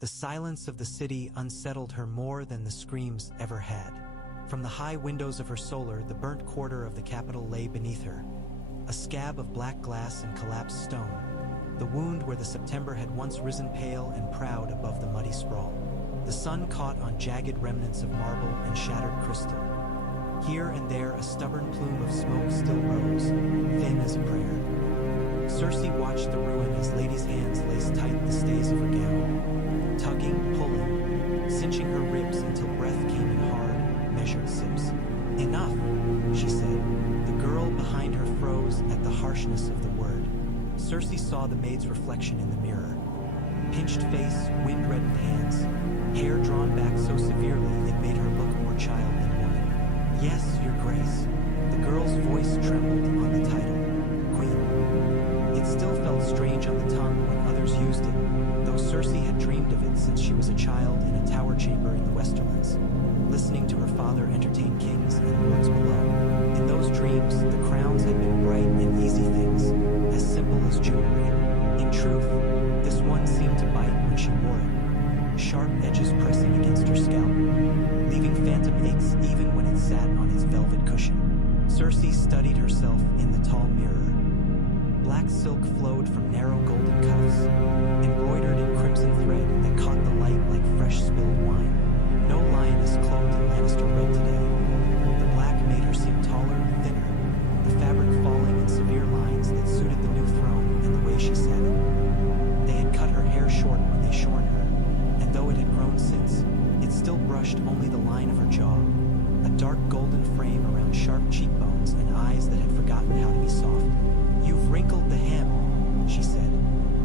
The silence of the city unsettled her more than the screams ever had. From the high windows of her solar, the burnt quarter of the capital lay beneath her, a scab of black glass and collapsed stone, the wound where the September had once risen pale and proud above the muddy sprawl. The sun caught on jagged remnants of marble and shattered crystal. Here and there a stubborn plume of smoke still rose, thin as a prayer. Cersei watched the ruin as Lady's hands laced tight the stays of her gown, tugging, pulling, cinching her ribs until breath came in hard, measured sips. "Enough," she said. The girl behind her froze at the harshness of the word. Cersei saw the maid's reflection in the mirror. Pinched face, wind-reddened hands, hair drawn back so severely it made her look more child than woman. "Yes, Your Grace." The girl's voice trembled on the title, Queen. It still felt strange on the tongue when others used it, though Cersei had dreamed of it since she was a child in a tower chamber in the Westerlands, listening to her father entertain kings and lords below. In those dreams, the crowns had been bright and easy things, as simple as jewelry. In truth, this one seemed to bite when she wore it, sharp edges pressing against her scalp, leaving phantom aches even when it sat on its velvet cushion. Cersei studied herself in the tall mirror. Black silk flowed from narrow golden cuffs, embroidered in crimson thread that caught the light like fresh spilled wine. No lioness cloaked in Lannister red today. The black made her seem taller, thinner, the fabric falling in severe lines that suited the new throne and the way she sat it. They had cut her hair short when they shorn her, and though it had grown since, it still brushed only the line of her jaw, a dark golden frame around sharp cheekbones and eyes that had forgotten how to be soft. "You've wrinkled the hem," she said,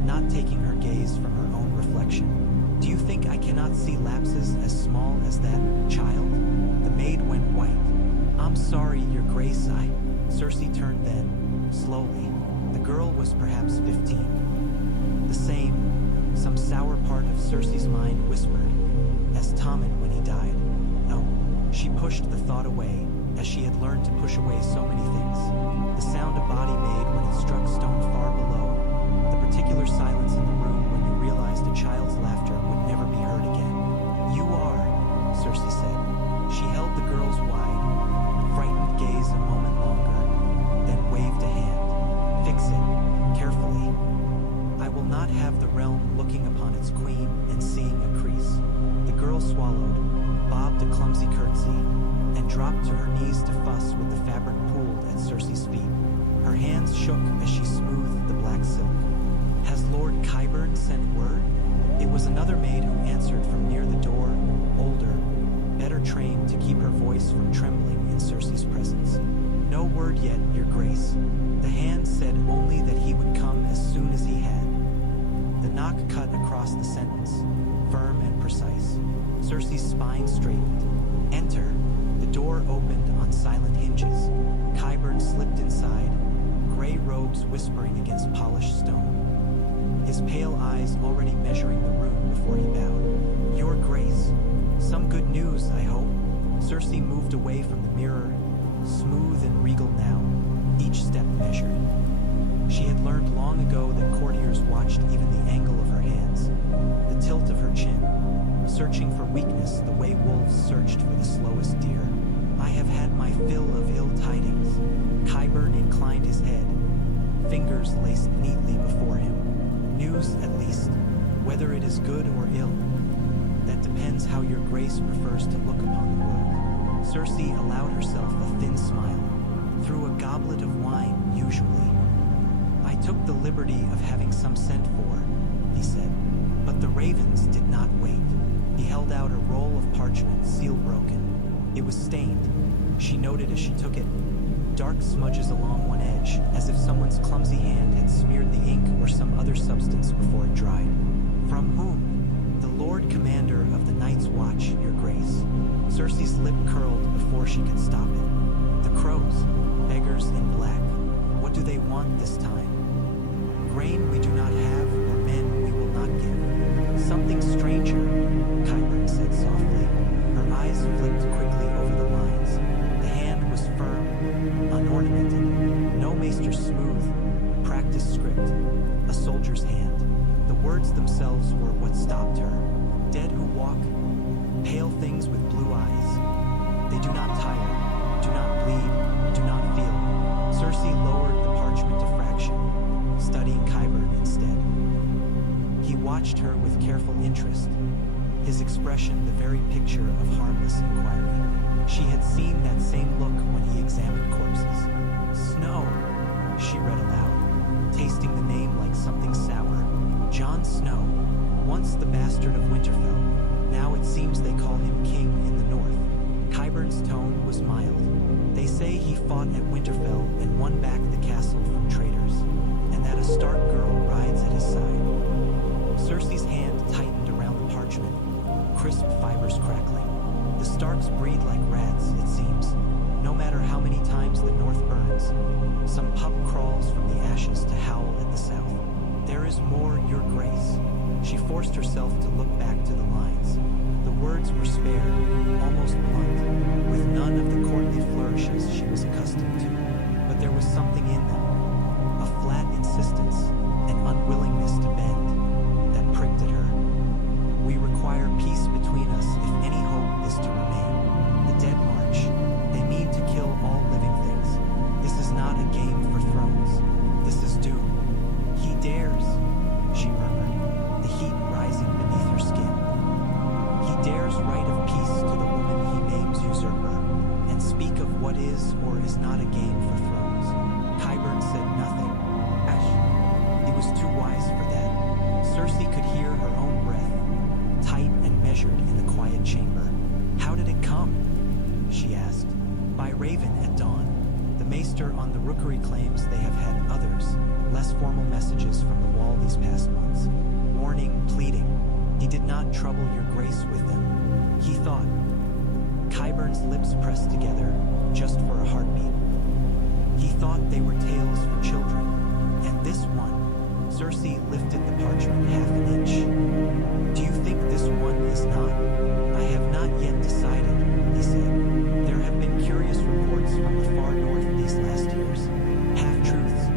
not taking her gaze from her own reflection. "Do you think I cannot see lapses as small as that, child?" The maid went white. "I'm sorry, Your Grace, Cersei turned then, slowly. The girl was perhaps 15. The same, some sour part of Cersei's mind whispered, as Tommen when he died. No, she pushed the thought away, as she had learned to push away so many things. The sound a body made when it struck stone far below, the particular silence in the room when you realized a child's laughter would never be heard again. "You are," Cersei said. She held the girl's wide, frightened gaze a moment longer, then waved a hand. "Fix it, carefully. I will not have the realm looking upon its queen and seeing a crease." The girl swallowed, bobbed a clumsy curtsy, and dropped to her knees to fuss with the fabric pooled at Cersei's feet. Her hands shook as she smoothed the black silk. "Has Lord Qyburn sent word?" It was another maid who answered from near the door, older, better trained to keep her voice from trembling in Cersei's presence. "No word yet, Your Grace. The hand said only that he would come as soon as he had." The knock cut across the sentence, firm and precise. Cersei's spine straightened. "Enter." The door opened on silent hinges. Qyburn slipped inside, gray robes whispering against polished stone, his pale eyes already measuring the room before he bowed. "Your Grace, some good news, I hope." Cersei moved away from the mirror, smooth and regal now, each step measured. She had learned long ago that courtiers watched even the angle of her hands, the tilt of her chin, searching for weakness the way wolves searched for the slowest deer. "I have had my fill of ill tidings." Qyburn inclined his head, fingers laced neatly before him. "News, at least, whether it is good or ill. That depends how Your Grace prefers to look upon the world." Cersei allowed herself a thin smile, through a goblet of wine, usually. "I took the liberty of having some sent for," he said. But the ravens did not wait. He held out a roll of parchment, seal broken. It was stained, she noted as she took it, dark smudges along one edge, as if someone's clumsy hand had smeared the ink or some other substance before it dried. "From whom?" "The Lord Commander of the Night's Watch, Your Grace." Cersei's lip curled before she could stop it. "The crows, beggars in black. What do they want this time?" "Grain we do not have, or men we will not give." "Something stranger," Qyburn said softly. Her eyes flicked quickly over the lines. The hand was firm, unornamented, no maester smooth, practiced script, a soldier's hand. The words themselves were what stopped her. watched her with careful interest, his expression the very picture of harmless inquiry. She had seen that same look when he examined corpses. Snow, she read aloud, tasting the name like something sour. Jon Snow, once the bastard of Winterfell. Now it seems they call him king in the north. Qyburn's tone was mild. They say he fought at Winterfell and won back the castle from traitors, and that a Stark girl rides at his side. Cersei's hand tightened around the parchment, crisp fibers crackling. The Starks breed like rats, it seems. No matter how many times the north burns, some pup crawls from the ashes to howl at the south. There is more, your grace. She forced herself to look back to the lines. The words were spared, almost blunt, with none of the courtly flourishes she was accustomed to. But there was something in them, a flat insistence, an unwillingness to bend, that pricked at her. We require peace between us if any hope is to remain. The dead march. They mean to kill all living things. This is not a game for thrones. This is doom. He dares, she murmured, the heat rising beneath her skin. He dares write of peace to the woman he names usurper, and speak of what is or is not a game for thrones. Qyburn said nothing. Ash. He was too wise for that. Cersei could hear her own breath, tight and measured in the quiet chamber. How did it come? She asked. By raven at dawn. The maester on the rookery claims they have had others, less formal messages from the wall these past months. Warning, pleading. He did not trouble your grace with them. He thought. Qyburn's lips pressed together, just for a heartbeat. He thought they were tales for children. And this one, Cersei lifted the parchment half an inch. Do you think this one is not? I have not yet decided, he said. There have been curious reports from the far north these last years. Half-truths,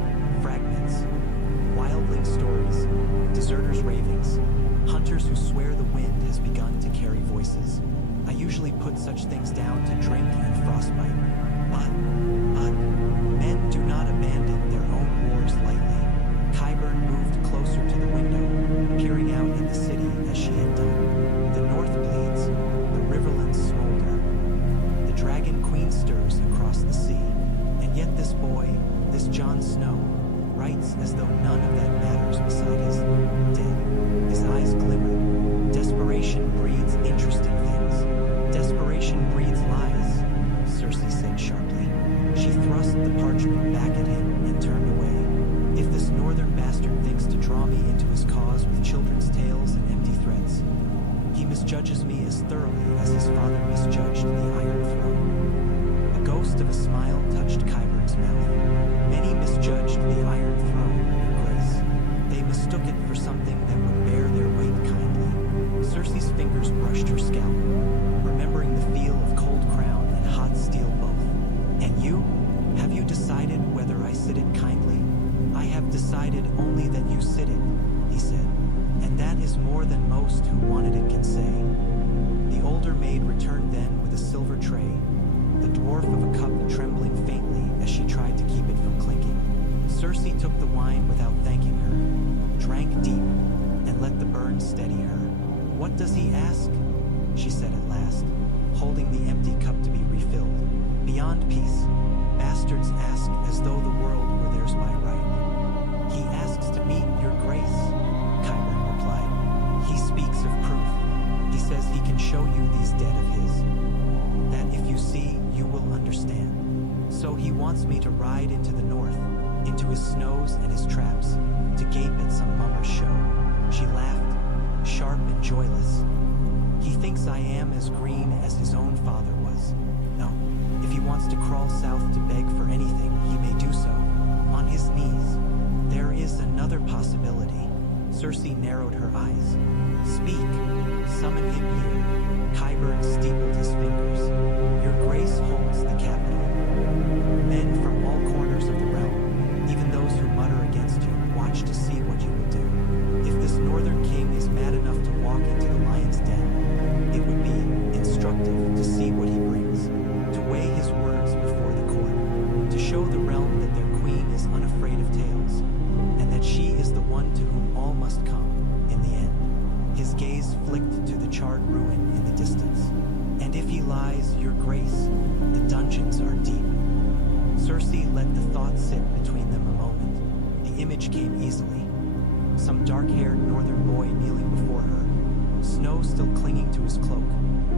fragments, wildling stories, deserters' ravings, hunters who swear the wind has begun to carry voices. I usually put such things down to drink and frostbite. But, men do not abandon their own wars lightly. Qyburn moved closer to the window, peering out at the city as she had done. The north bleeds, the riverlands smolder. The dragon queen stirs across the sea. And yet this boy, this Jon Snow, writes as though none of that matters beside his dead. His eyes glimmer. Desperation breeds interesting things. Desperation breeds lies, Cersei said sharply. She thrust the parchment back at him and turned away. If this northern bastard thinks to draw me into his cause with children's tales and empty threats, he misjudges me as thoroughly as his father misjudged the Iron Throne. A ghost of a smile touched Qyburn's mouth. Many misjudged the Iron Throne, your grace. They mistook it for something that would bear their weight kindly. Cersei's fingers brushed her scalp, remembering the feel of cold crown and hot steel both. And you? Have you decided whether I sit it kindly? I have decided only that you sit it, he said. And that is more than most who wanted it can say. The older maid returned then with a silver tray, the dwarf of a cup trembling faintly as she tried to keep it from clinking. Cersei took the wine without thanking her, drank deep, and let the burn steady her. What does he ask? She said at last, holding the empty cup to be refilled. Beyond peace, bastards ask as though the world were theirs by right. He asks to meet your grace, Qyburn replied. He speaks of proof. He says he can show you these dead of his. That if you see, you will understand. So he wants me to ride into the north, into his snows and his traps, to gape at some mummer's show. She laughed, sharp and joyless. He thinks I am as green as his own father was. No, if he wants to crawl south to beg for anything, he may do so, on his knees. There is another possibility. Cersei narrowed her eyes. Speak. Summon him here. Qyburn steepled his fingers. Your grace holds the capital. Men from all corners of the realm, even those who mutter against you, watch to see what you will do. If this northern king is mad enough to walk into the lion's den, it would be instructive to see what he brings, to weigh his words before the court, to show the realm that their queen is unafraid of tales, and that she is the one to whom all must come in the end. gaze flicked to the charred ruin in the distance. And if he lies, your grace, the dungeons are deep. Cersei let the thought sit between them a moment. The image came easily. Some dark-haired northern boy kneeling before her, snow still clinging to his cloak,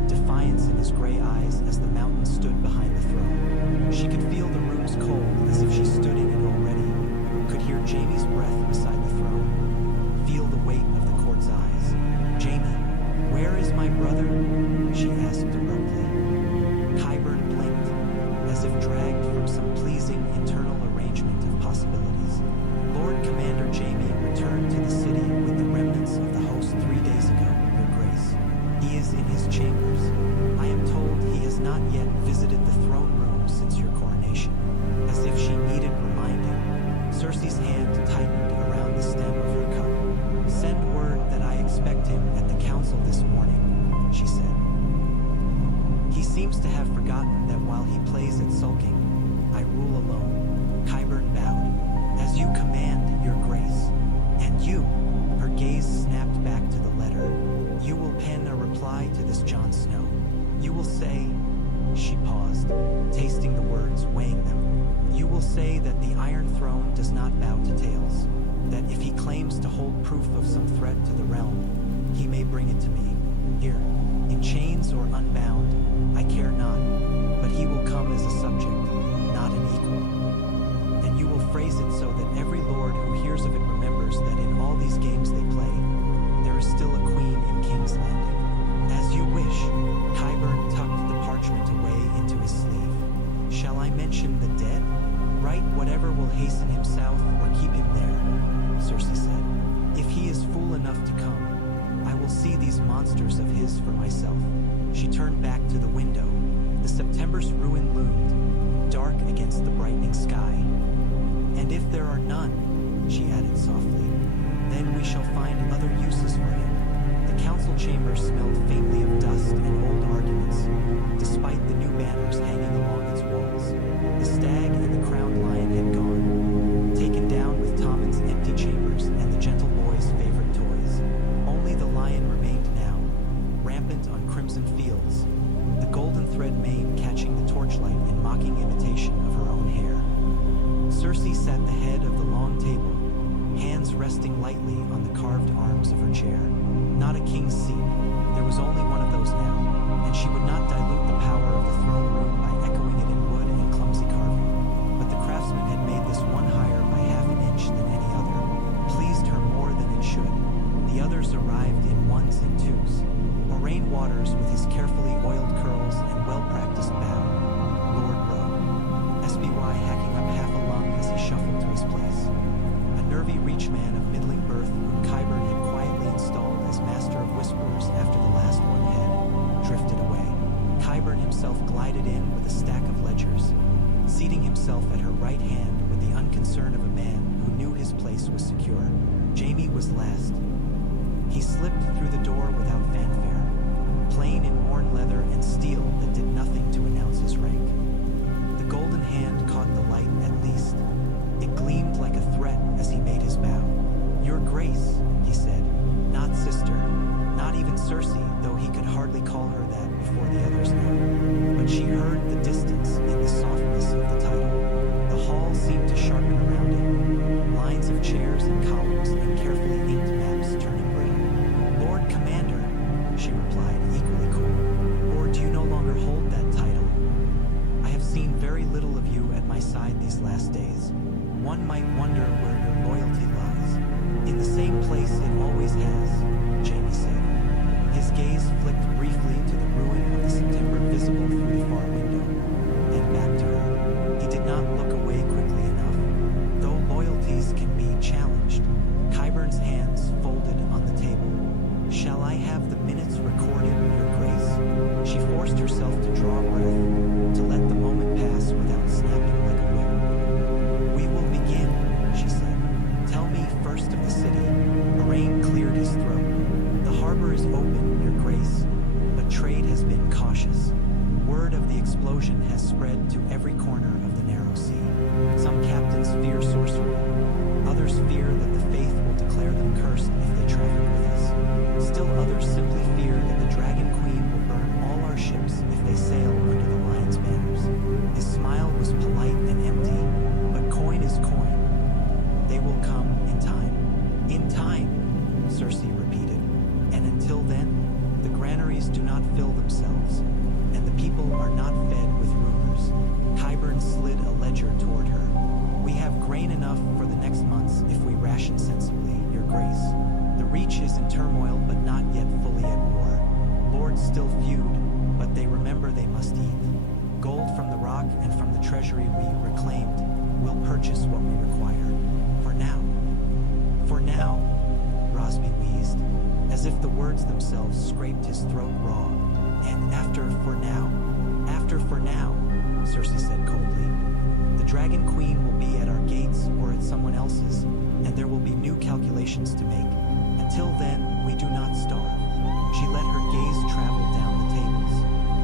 defiance in his gray eyes as the mountain stood behind the throne. She could feel the room's cold as if she stood in it already, could hear Jaime's breath beside the throne, feel the weight of the court's eyes. Jaime, where is my brother? She asked abruptly. Qyburn blinked, as if dragged from some pleasing internal arrangement of possibilities. Lord Commander Jaime returned to the city with the remnants of the host 3 days ago, Your Grace. He is in his chambers. I am told he has not yet visited the throne room since your coronation. As if she needed reminding, Cersei's hand tightened around the stem of her cup. Send word that I expect him at the council this morning, she said. He seems to have forgotten that while he plays at sulking, I rule alone. Qyburn bowed. As you command, Your Grace. And you, her gaze snapped back to the letter, you will pen a reply to this Jon Snow. You will say, she paused, tasting the words, weighing them. You will say that the Iron Throne does not bow to tales, that if he claims to hold proof of some threat to the realm, he may bring it to me, here, in chains or unbound, I care not, but he will come as a subject, not an equal. And you will phrase it so that every lord who hears of it remembers that in all these games they play, there is still a queen in King's Landing. As you wish. Qyburn tucked the parchment away into his sleeve. Shall I mention the dead? Write whatever will hasten him south or keep him there, Cersei said. If he is fool enough to come, I will see these monsters of his for myself. She turned back to the window. The September's ruin loomed, dark against the brightening sky. And if there are none, she added softly, then we shall find other uses for him. The council chamber smelled faintly of dust and old arguments, despite the new banners hanging along its walls. The stag and the crowned lion had gone, taken down with Tommen's empty chambers and the gentle boy's favorite toys. Only the lion remained now, rampant on crimson fields, the golden thread mane catching the torchlight in mocking imitation of her own hair. Cersei sat the head of the long table, hands resting lightly on the carved arms of her chair. Not a king's seat. There was only one of those now, and she would not dilute the power of the throne room by echoing it in wood and clumsy carving. But the craftsman had made this one higher by half an inch than any other, pleased her more than it should. The others arrived in ones and twos. Moraine Waters with his carefully oiled curls and well-practiced bow. Lord Rowe. SBY hacking up half a lung as he shuffled to his place. A nervy reachman of middling birth whom Qyburn had quietly installed as master of whisperers after the last one had drifted away. Qyburn himself glided in with a stack of ledgers, seating himself at her right hand with the unconcern of a man who knew his place was secure. Jaime was last. He slipped through the door without fanfare, plain in worn leather and steel that did nothing to announce his rank. The golden hand caught the light at least. It gleamed like a threat as he made his bow. Your Grace, he said, not sister, not even Cersei, though he could hardly call her that before the others knew. But she heard the distance in the softness of the title. The hall seemed to sharpen around it, lines of chairs and columns and carefully inked maps turning green. Lord Commander, she replied, equally cool. Or do you no longer hold that title? I have seen very little of you at my side these last days. One might wonder where your loyalty lies. In the same place it always has, Jaime said. His gaze flicked briefly to the ruin of the September visible through the far window, then back to her. He did not look away quickly enough. Though loyalties can be challenged, Qyburn's hands folded on the table. Shall I have the minutes recorded, Your Grace? She forced herself to draw breath, to let the moment pass without snapping like a whip. We will begin, she said. Tell me first of the city. Moraine cleared his throat. The harbor is open, Your Grace, but trade has been cautious. Word of the explosion has spread to every corner of the narrow sea. Some captains fear sorcery. Others fear that the faith will declare them cursed if they traffic with us. Still others treasuries do not fill themselves, and the people are not fed with rumors. Qyburn slid a ledger toward her. We have grain enough for the next months if we ration sensibly, Your Grace. The Reach is in turmoil but not yet fully at war. Lords still feud, but they remember they must eat. Gold from the rock and from the treasury we reclaimed will purchase what we require. For now, Rosby wheezed, as if the words themselves scraped his throat raw. And after for now, Cersei said coldly. The Dragon Queen will be at our gates or at someone else's, and there will be new calculations to make. Until then, we do not starve. She let her gaze travel down the tables.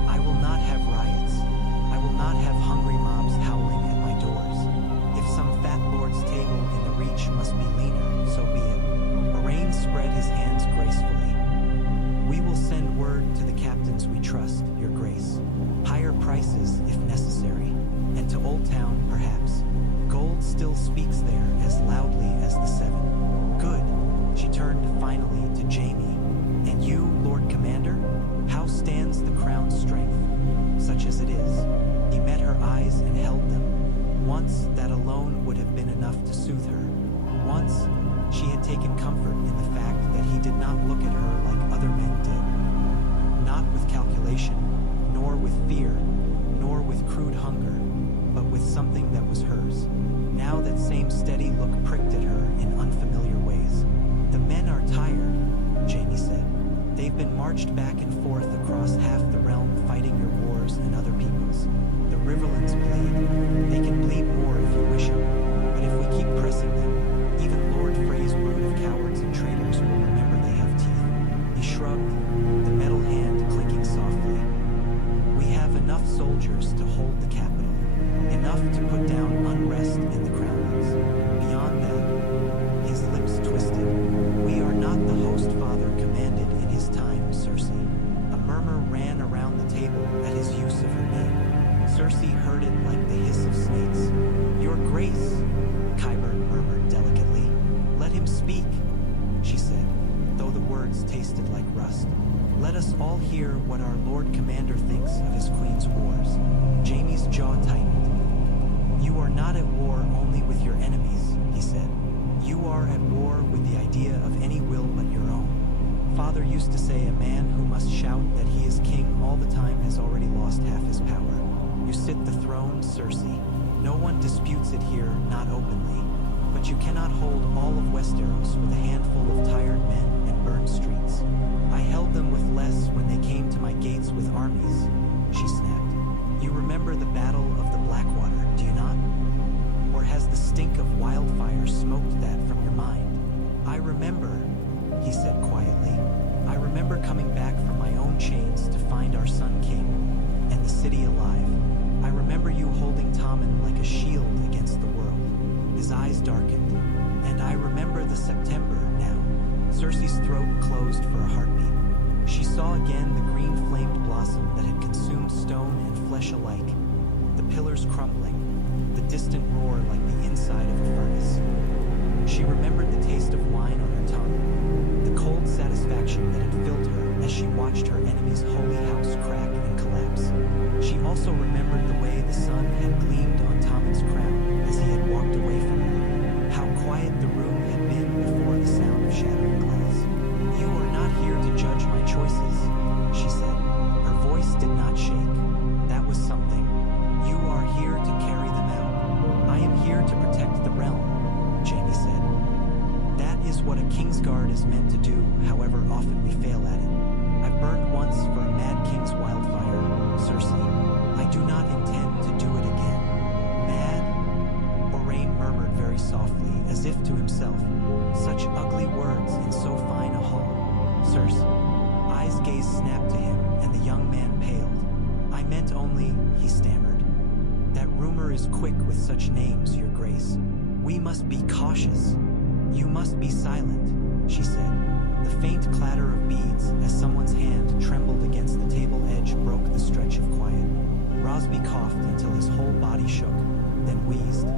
I will not have riots. I will not have hungry mobs howling at my doors. If some fat lord's table in the Reach must be leaner, so be it. Moraine spread his hands gracefully. We will send word to the captains we trust, Your Grace. Higher prices, if necessary. And to Old Town, perhaps. Gold still speaks there as loudly as the Seven. Good. She turned finally to Jaime. And you, Lord Commander? How stands the crown's strength? Such as it is. He met her eyes and held them. Once, that alone would have been enough to soothe her. Once, she had taken comfort in the fact that he did not look at her like other men did. Not with calculation, nor with fear, nor with crude hunger, but with something that was hers. Now that same steady look pricked at her in unfamiliar ways. The men are tired, Jaime said. They've been marched back and forth across half the realm fighting your wars and other people's. The riverlands bleed. They can bleed more if you wish it. But if we keep pressing them, even Lord Frey's brood of cowards and traitors will remember they have teeth. He shrugged, the metal hand clinking softly. We have enough soldiers to hold the capital. Enough to put down unrest in the crownlands. Beyond that, his lips twisted. We are not the host father commanded in his time, Cersei. A murmur ran around the table at his use of her name. Cersei heard it like the hiss of snakes. Your Grace, Qyburn murmured delicately. Let him speak, she said, though the words tasted like rust. Let us all hear what our Lord Commander thinks of his Queen's wars. Jaime's jaw tightened. You are not at war only with your enemies, he said. You are at war with the idea of any will but your own. Father used to say a man who must shout that he is king all the time has already lost half his power. You sit the throne, Cersei. No one disputes it here, not openly. But you cannot hold all of Westeros with a handful of tired men and burned streets. I held them with less when they came to my gates with armies, she snapped. You remember the Battle of the Blackwater, do you not? Or has the stink of wildfire smoked that from your mind? I remember, he said quietly. I remember coming back from my own chains to find our son king, and the city alive. I remember you holding Tommen like a shield against the world. His eyes darkened. And I remember the September now. Cersei's throat closed for a heartbeat. She saw again the green-flamed blossom that had consumed stone and flesh alike. The pillars crumbling, the distant roar like the inside of a furnace. She remembered the taste of wine on her tongue, the cold satisfaction that had filled her as she watched her enemy's holy house crack and collapse. She also remembered the way the sun had gleamed on Tommen's crown as he had walked away from her, how quiet the room had been before the sound of shattering glass. You are not here to judge my choices, she said. Her voice did not shake. That was something. You are here to carry them out. I am here to protect the realm, Jaime said. That is what a Kingsguard is meant to do, however often we fail at it. I've burned once for a Mad King's wildfire, Cersei. I do not intend to do it again. Mad? Moraine murmured very softly, as if to himself. Such ugly words in so fine a hall. Cersei. Eyes gaze snapped to him, and the young man paled. I meant only, he stammered. That rumor is quick with such names, Your Grace. We must be cautious. You must be silent, she said. The faint clatter of beads as someone's hand trembled against the table edge broke the stretch of quiet. Rosby coughed until his whole body shook, then wheezed.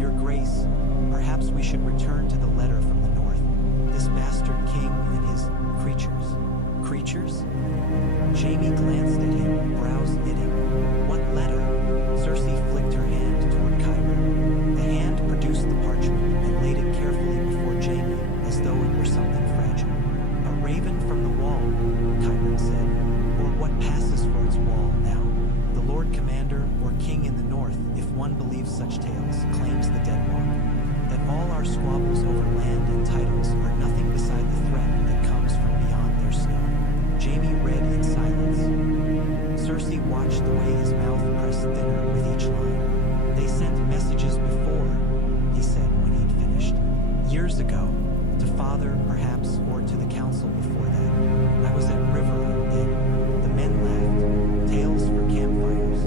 Your Grace, perhaps we should return to the letter from the north. This bastard king and his creatures. Creatures? Jaime glanced at him, brows knitting. What letter? Cersei flicked her hand toward Qyburn. The hand produced the parchment and laid it carefully before Jaime, as though it were something fragile. A raven from the wall, Qyburn said. Or what passes for its wall now? The Lord Commander, or King in the North, if one believes such tales, claims the Deadwalk. That all our squabbles over land and titles are nothing beside the threat that comes from beyond their snow. Jaime read in silence. Cersei watched the way his mouth pressed thinner with each line. They sent messages before, he said when he'd finished. Years ago. To father, perhaps, or to the council before that. I was at Riverrun then. The men laughed. Tales for campfires.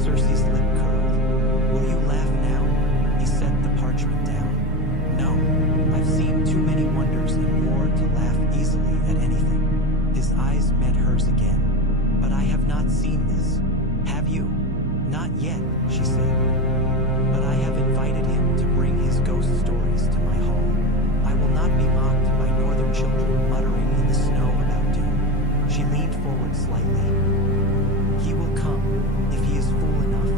Cersei's lip curled. Will you laugh now? He set the parchment down. No. I've seen too many wonders and more to laugh easily at anything. His eyes met hers again. But I have not seen this. Have you? Not yet, she said. But I have invited him to bring his ghost stories to my hall. I will not be mocked by northern children muttering in the snow about doom. She leaned forward slightly. He will come, if he is fool enough,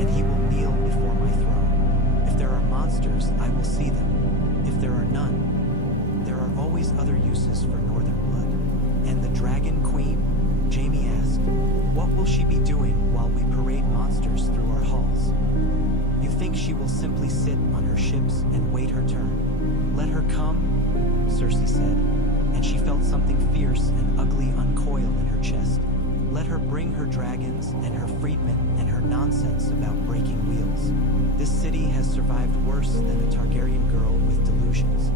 and he will kneel before my throne. If there are monsters, I will see them. If there are none, there are always other uses for northern blood. And the Dragon Queen? Jaime asked. What will she be doing while we parade monsters through our halls? You think she will simply sit on her ships and wait her turn? Let her come, Cersei said, and she felt something fierce and ugly uncoil in her chest. Let her bring her dragons and her freedmen and her nonsense about breaking wheels. This city has survived worse than a Targaryen girl with delusions.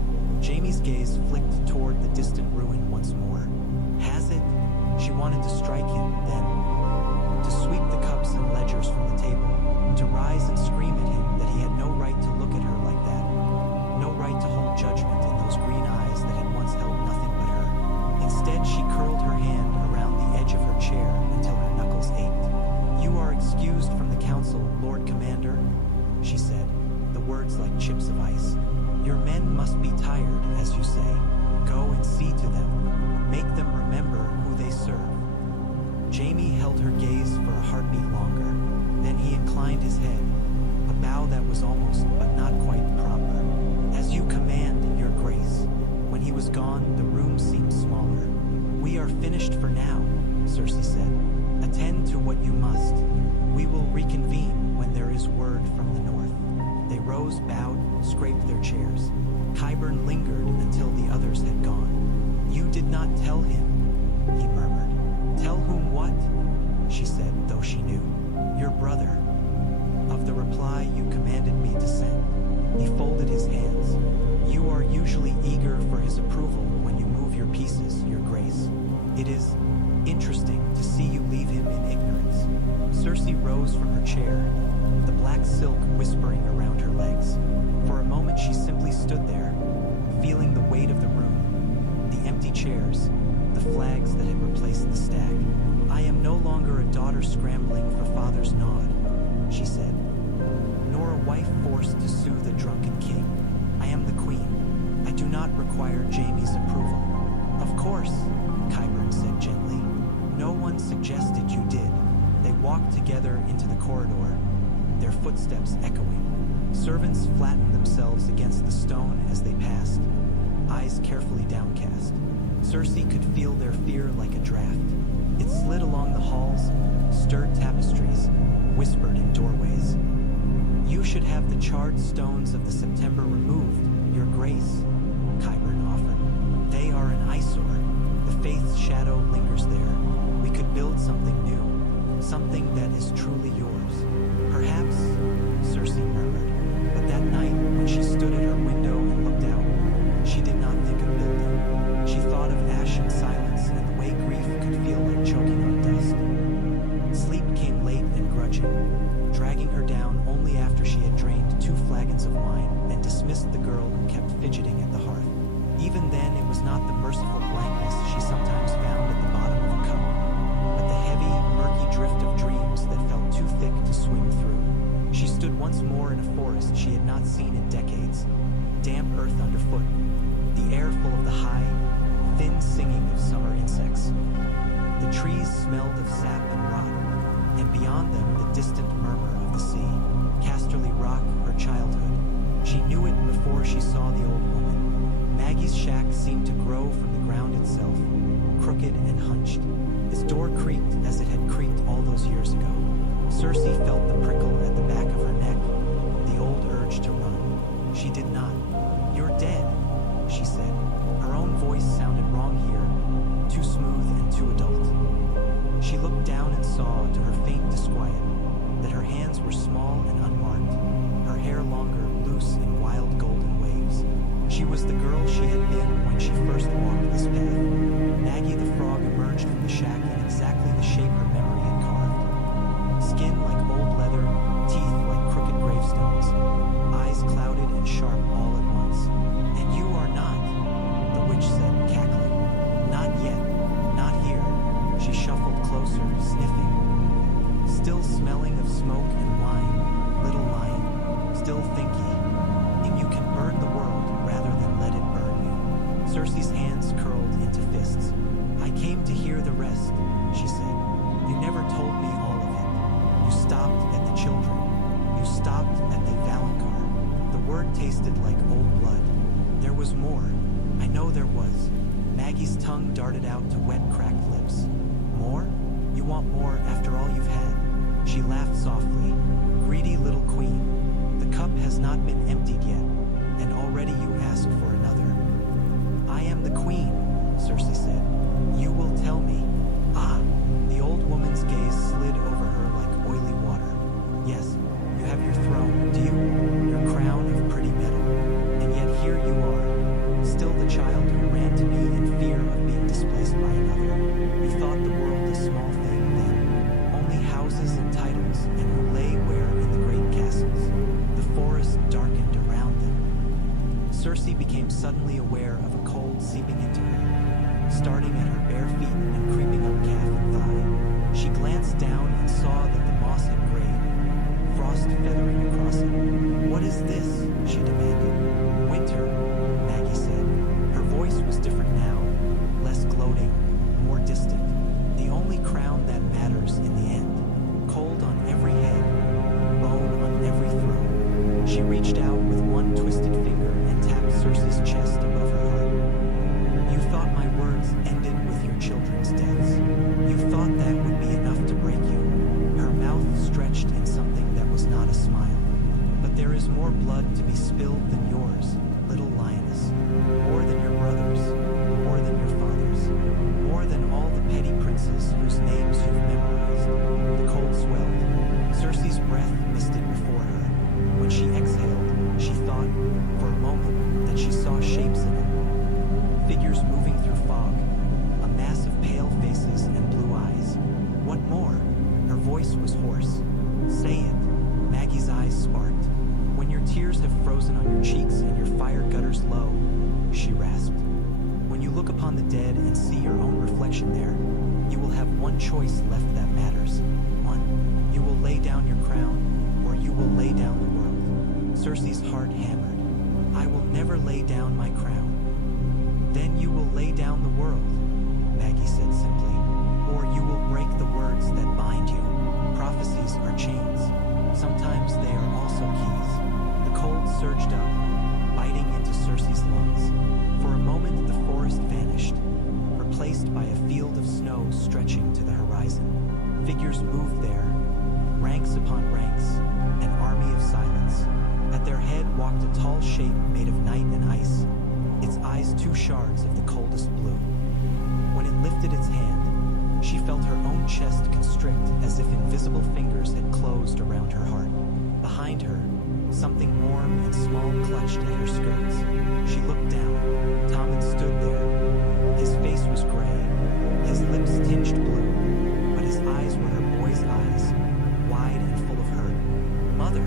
Jaime's gaze flicked toward the distant ruin once more. Has it? She wanted to strike him, then to sweep the cups and ledgers from the table, to rise and scream at him that he had no right to look at her like that. No right to hold judgment in those green eyes that had once held nothing but her. Instead, she curled her hand around the edge of her chair until her knuckles ached. You are excused from the council, Lord Commander, she said, the words like chips of ice. Your men must be tired, as you say. Go and see to them. Make them remember who they serve. Jaime held her gaze for a heartbeat longer. Then he inclined his head, a bow that was almost but not quite proper. As you command, Your Grace. When he was gone, the room seemed smaller. We are finished for now, Cersei said. Attend to what you must. We will reconvene when there is word from the north. They rose, bowed, scraped their chairs. Qyburn lingered until the others had gone. You did not tell him, he murmured. Tell whom what? She said, though she knew. Your brother. Of the reply you commanded me to send. He folded his hands. You are usually eager for his approval when you move your pieces, Your Grace. It is interesting to see you leave him in ignorance. Cersei rose from her chair, the black silk whispering around her legs. For a moment she simply stood there, feeling the weight of the room, the empty chairs, the flags that had replaced the stag. I am no longer a daughter scrambling for father's nod, she said, nor a wife forced to soothe a drunken king. I am the queen. I do not require Jaime's approval. Of course, Qyburn said gently. No one suggested you did. They walked together into the corridor, their footsteps echoing. Servants flattened themselves against the stone as they passed, eyes carefully downcast. Cersei could feel their fear like a draft. It slid along the halls, stirred tapestries, whispered in doorways. You should have the charred stones of the September removed, Your Grace, Qyburn offered. They are an eyesore. The faith's shadow lingers there. We could build something new, something that is truly yours. Perhaps, Cersei murmured, but that night when she stood at her window and looked out, she did not think of building. She thought of ash and silence and the way grief could feel like choking on dust. Sleep came late and grudging, dragging her down only after she had drained 2 flagons of wine and dismissed the girl who kept fidgeting at the hearth. Even then, it was not the merciful blankness she sometimes found at the bottom of a cup, but the heavy, murky drift of dreams that felt too thick to swim through. She stood once more in a forest she had not seen in decades, damp earth underfoot, the air full of the high, thin singing of summer insects. The trees smelled of sap and rot, and beyond them the distant murmur of the sea. Casterly Rock, her childhood. She knew it before she saw the old woman. Maggie's shack seemed to grow from the ground itself, crooked and hunched. Its door creaked as it had creaked all those years ago. Cersei felt the prickle at the back of her neck, the old urge to run. She did not. "You're dead," she said. Her own voice sounded wrong here, too smooth and too adult. She looked down and saw, to her faint disquiet, that her hands were small and unmarked, her hair longer, loose in wild golden waves. She was the girl she had been when she first walked this path. Maggie the Frog emerged from the shack in exactly the shape her memory had carved. Skin like old leather, teeth like crooked gravestones, eyes clouded and sharp all at once. "And you are not," the witch said, cackling. "Not yet, not here." She shuffled closer, sniffing. "Still smelling of smoke and wine, little lion, still think ye. And you can burn the world rather than let it burn you." Cersei's hands curled into fists. "I came to hear the rest," she said. "You never told me all of it. You stopped at the children. You stopped at the Valonqar." The word tasted like old blood. There was more. I know there was. Maggie's tongue darted out to wet, cracked lips. "More? You want more after all you've had?" She laughed softly. "Greedy little queen. The cup has not been emptied yet, and already you ask for another." "I am the queen," Cersei said. "You will tell me." "Ah!" The old woman's gaze slid over her like oily water. "Yes, you have your throne, do you? Your crown of pretty metal. And yet here you are, still the child who ran to me in fear of being displaced by another. You thought the world a small thing then, only houses and titles, and who lay where in the great castles. The forest darkened around them." Cersei became suddenly aware of a cold seeping into her, starting at her bare feet and creeping up calf and thigh. She glanced down and saw that the moss had grayed, frost feathering across it. "What is this?" she demanded. "Winter," Maggie said. Her voice was different now, less gloating, more distant. "The only crown that matters in the end. Cold on every head, bone on every throat." She reached out with one twisted finger and tapped Cersei's chest above her heart. "You thought my words ended with your children's deaths. You thought that would be enough to break you." Her mouth stretched in something that was not a smile. "But there is more blood to be spilled than yours, little lioness. More than your brothers, more than your fathers, more than all the petty princes whose names you've memorized." The cold swelled. Cersei's breath misted before her. When she exhaled, she thought, for a moment, that she saw shapes in it. Figures moving through fog, a mass of pale faces and blue eyes. "What more?" Her voice was hoarse. "Say it." Maggie's eyes sparked. "When your tears have frozen on your cheeks and your fire gutters low," she rasped. "When you look upon the dead and see your own reflection there, you will have one choice left that matters. One. You will lay down your crown, or you will lay down the world." Cersei's heart hammered. "I will never lay down my crown." "Then you will lay down the world," Maggie said simply. "Or you will break the words that bind you. Prophecies are chains. Sometimes they are also keys." The cold surged up, biting into Cersei's lungs. For a moment the forest vanished, replaced by a field of snow stretching to the horizon. Figures moved there, ranks upon ranks, an army of silence. At their head walked a tall shape made of night and ice, its eyes two shards of the coldest blue. When it lifted its hand, she felt her own chest constrict as if invisible fingers had closed around her heart. Behind her, something warm and small clutched at her skirts. She looked down. Tommen stood there. His face was gray, his lips tinged blue, but his eyes were her boy's eyes, wide and full of hurt. "Mother,"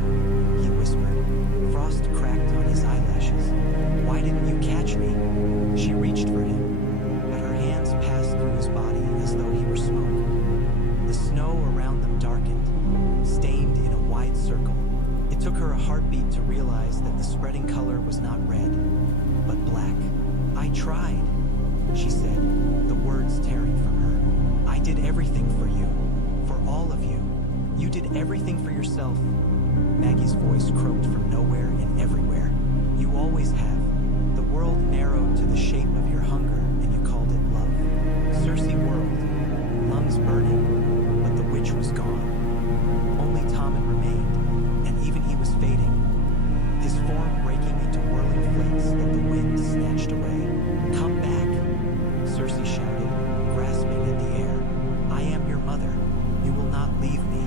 he whispered. Frost cracked on his eyelashes. "Why didn't you catch me?" She reached for him, but her hands passed through his body as though he were smoke. The snow around them darkened, stained in a wide circle. It took her a heartbeat to realize that the spreading color was not red, but black. "I tried," she said, the words tearing from her. "I did everything for you. For all of you. You did everything for yourself. Maggie's voice croaked from nowhere and everywhere. You always have. The world narrowed to the shape of your hunger, and you called it love. Cersei whirled, lungs burning, but the witch was gone. Only Tommen remained, and even he was fading, his form breaking into whirling flakes that the wind snatched away. Come back, Cersei shouted, grasping at the air. I am your mother. You will not leave me.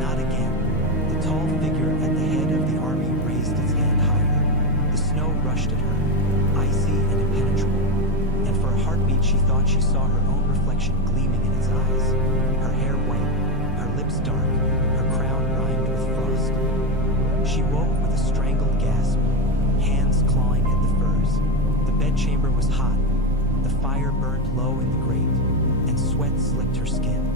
Not again. The tall figure at the head of the army raised its hand higher. The snow rushed at her, icy and impenetrable, and for a heartbeat she thought she saw her own reflection gleaming in its eyes. Her hair white, her lips dark, her crown rimed with frost. She woke with a strangled gasp, hands clawing at the furs. The bedchamber was hot, the fire burned low in the grate, and sweat slicked her skin.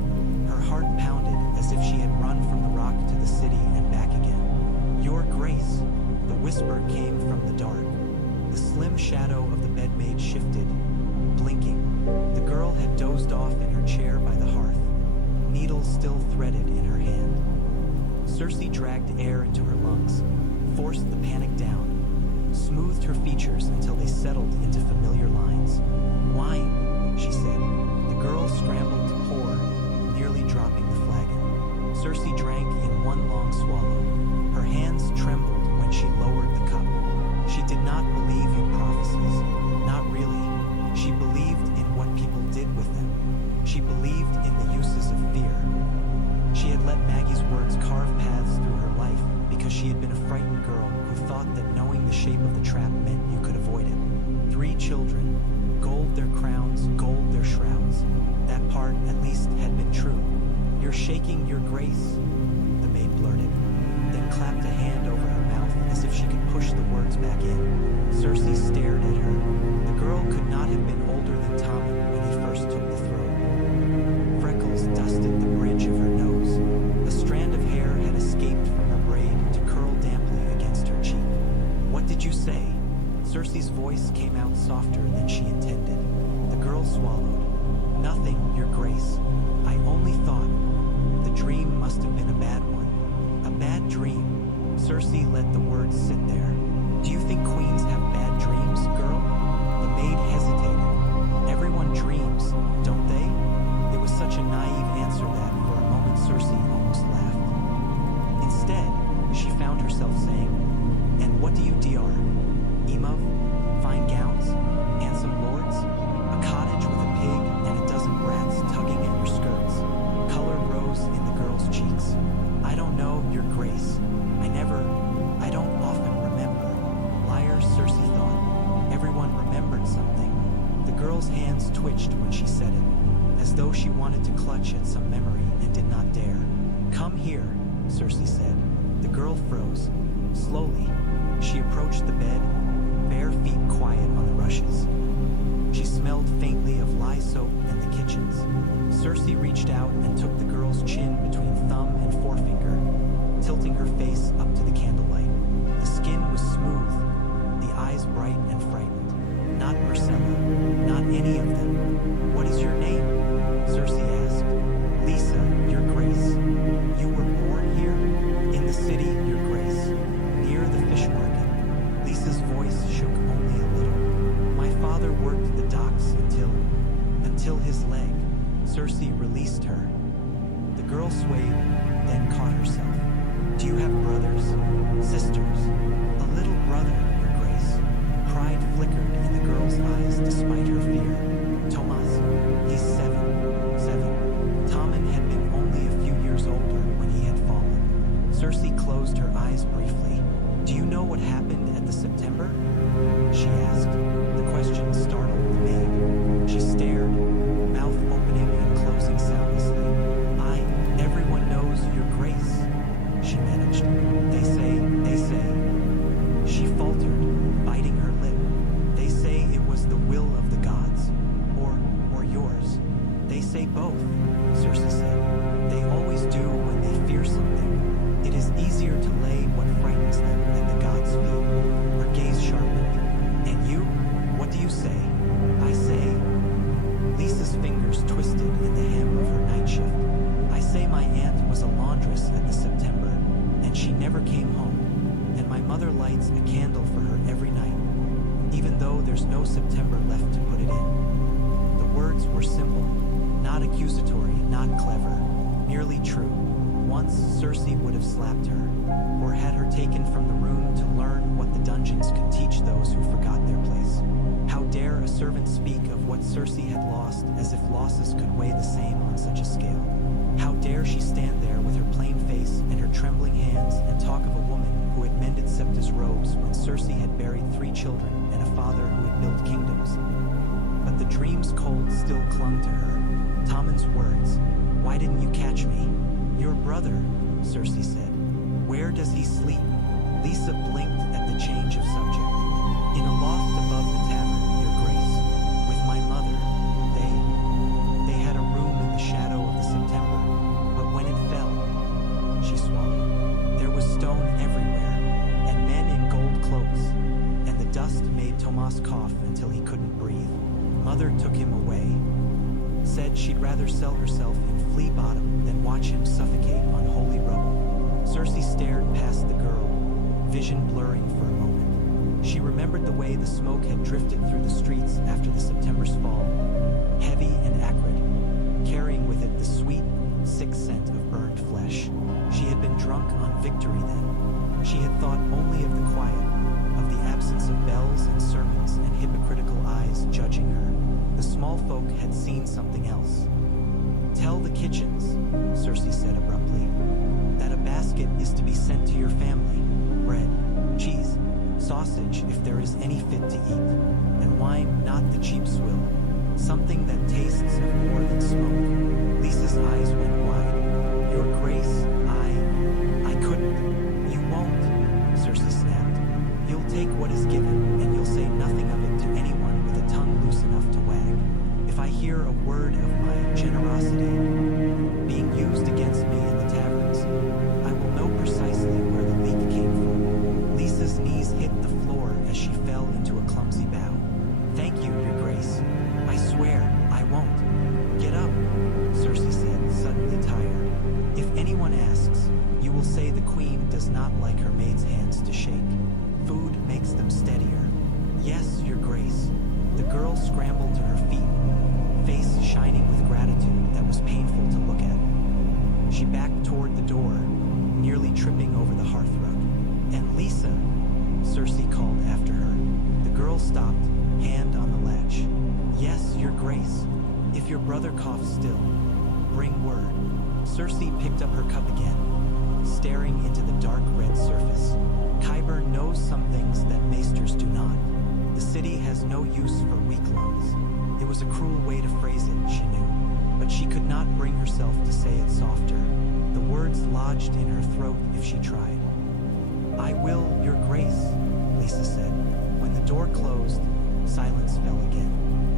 Her heart pounded as if she had run from the rock to the city and back again. Your Grace, the whisper came from the dark. The slim shadow of the bedmaid shifted, blinking. The girl had dozed off in her chair by the hearth, needles still threaded in her hand. Cersei dragged air into her lungs, forced the panic down, smoothed her features until they settled into familiar lines. Wine, she said. The girl scrambled to pour, nearly dropping the flagon. Cersei drank in one long swallow. Her hands trembled when she lowered the cup. She did not believe in prophecies. Not really. She believed in what people did with them. She believed in the uses of fear. She had let Maggie's words carve paths through her life because she had been a frightened girl who thought that knowing the shape of the trap meant you could avoid it. 3 children, gold their crowns, gold their shrouds. That part, at least, had been true. You're shaking, Your Grace, the maid blurted, then clapped a hand over her mouth as if she could push the words back in. Cersei stared at her. The girl could not have been older than Tommen when he first took the throne. Freckles dusted the bridge of her nose. A strand of hair had escaped from her braid to curl damply against her cheek. What did you say? Cersei's voice came out softer than she intended. The girl swallowed. Nothing, Your Grace. I only thought. The dream must have been a bad one. A bad dream. Cersei let the words sit there. Do you think queens have bad dreams, girl? The maid hesitated. Everyone dreams, don't they? It was such a naive answer that, for a moment, Cersei almost laughed. Instead, she found herself saying, and what do you DR? Emov? Fine gowns? Handsome lords? A cottage with a pig and a dozen rats tugging at your skirts. Color rose in the girl's cheeks. I don't know, Your Grace. I don't often remember. Liar, Cersei thought. Everyone remembered something. The girl's hands twitched when she said it, as though she wanted to clutch at some memory and did not dare. Come here, Cersei said. The girl froze. Slowly, she approached the bed, bare feet quiet on the rushes. She smelled faintly of lye soap and the kitchens. Cersei reached out and took the girl's chin between thumb and forefinger, tilting her face up to the candlelight. The skin was smooth, the eyes bright and frightened. Not Marcella, not any of them. What is your name? Cersei asked. Lisa, Your Grace. You were born here? In the city, Your Grace. Near the fish market. Lisa's voice shook only a little. My father worked the docks until his leg. Cersei released her. The girl swayed, then caught herself. Do you have brothers? Sisters? A little brother, Your Grace. Pride flickered in the girl's eyes despite her fear. Tomas, he's 7. Tommen had been only a few years older when he had fallen. Cersei closed her eyes briefly. Do you know what happened at the September? She asked. The question startled the maid. She stared, mouth opening and closing soundlessly. Everyone knows Your Grace, she managed. They say. She faltered, biting her lip. They say it was the will of the gods, or yours. They say both, Cersei said. They always do when they fear something. It is easier to lay what frightens them at the gods' feet. Her gaze sharpened. And you? What do you say? I say. Lisa's fingers twisted in the hem of her lights a candle for her every night, even though there's no September left to put it in. The words were simple, not accusatory, not clever, merely true. Once Cersei would have slapped her, or had her taken from the room to learn what the dungeons could teach those who forgot their place. How dare a servant speak of what Cersei had lost as if losses could weigh the same on such a scale? How dare she stand there with her plain face and her trembling hands and talk of a woman who had mended Septa's robes when Cersei had buried 3 children and a father who had built kingdoms? But the dream's cold still clung to her. Tommen's words, "Why didn't you catch me?" "Your brother," Cersei said. "Where does he sleep?" Lisa blinked at the change of subject. "In a loft above the tavern, Your Grace, with my mother. They had a room in the shadow of the September, but when it fell," she swallowed, "there was stone everywhere, and men in gold cloaks, and the dust made Tomas cough until he couldn't breathe. Mother took him away. Said she'd rather sell herself in Flea Bottom than watch him suffocate on holy rubble." Cersei stared past the girl, vision blurring for a moment. She remembered the way the smoke had drifted through the streets after the September's fall, heavy and acrid, carrying with it the sweet, sick scent of burned flesh. She had been drunk on victory then. She had thought only of the quiet, of the absence of bells and sermons and hypocritical eyes judging her. The small folk had seen something else. "Tell the kitchens," Cersei said abruptly, "that a basket is to be sent to your family. Bread, cheese, sausage if there is any fit to eat, and wine, not the cheap swill. Something that tastes of more than smoke." Lisa's eyes went wide. "Your Grace, I couldn't." "You won't," Cersei snapped. "You'll take what is given, and you'll say nothing of it to anyone with a tongue loose enough to wag. If I hear a word of my generosity being used against me in the taverns, I will know precisely where the leak came from." Lisa's knees hit the floor as she fell into a clumsy bow. "Thank you, Your Grace. I swear I won't." "Get up," Cersei said, suddenly tired. "If anyone asks, you will say the Queen does not like her maid's hands to shake. Food makes them steadier." "Yes, Your Grace." The girl scrambled to her feet, face shining with gratitude that was painful to look at. She backed toward the door, nearly tripping over the hearthrug. "And Lisa," Cersei called after her. The girl stopped, hand on the latch. "Yes, Your Grace. If your brother coughs still, bring word." Cersei picked up her cup again, staring into the dark red surface. "Qyburn knows some things that maesters do not. The city has no use for weak lungs." It was a cruel way to phrase it, she knew, but she could not bring herself to say it softer. The words lodged in her throat if she tried. "I will, Your Grace," Lisa said. When the door closed, silence fell again.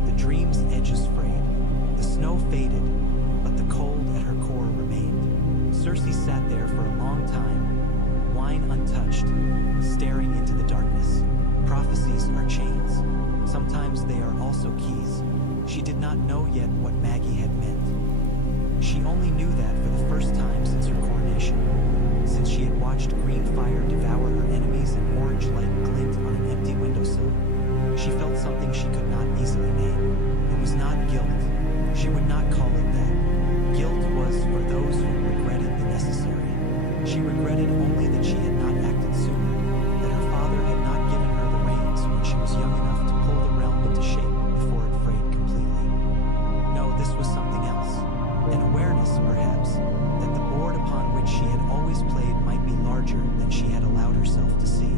The dream's edges frayed. The snow faded, but the cold at her core remained. Cersei sat there for a long time, wine untouched, staring into the darkness. Prophecies are chains. Sometimes they are also keys. She did not know yet what Maggie had meant. She only knew that for the first time since her coronation, since she had watched green fire devour her enemies and orange light glint on an empty windowsill. She felt something she could not easily name. It was not guilt. She would not call it that. Guilt was for those who regretted the necessary. She regretted only that she had not acted sooner, that her father had not given her the reins when she was young enough to pull the realm into shape before it frayed completely. No, this was something else. An awareness, perhaps, that the board upon which she had always played might be larger than she had allowed herself to see.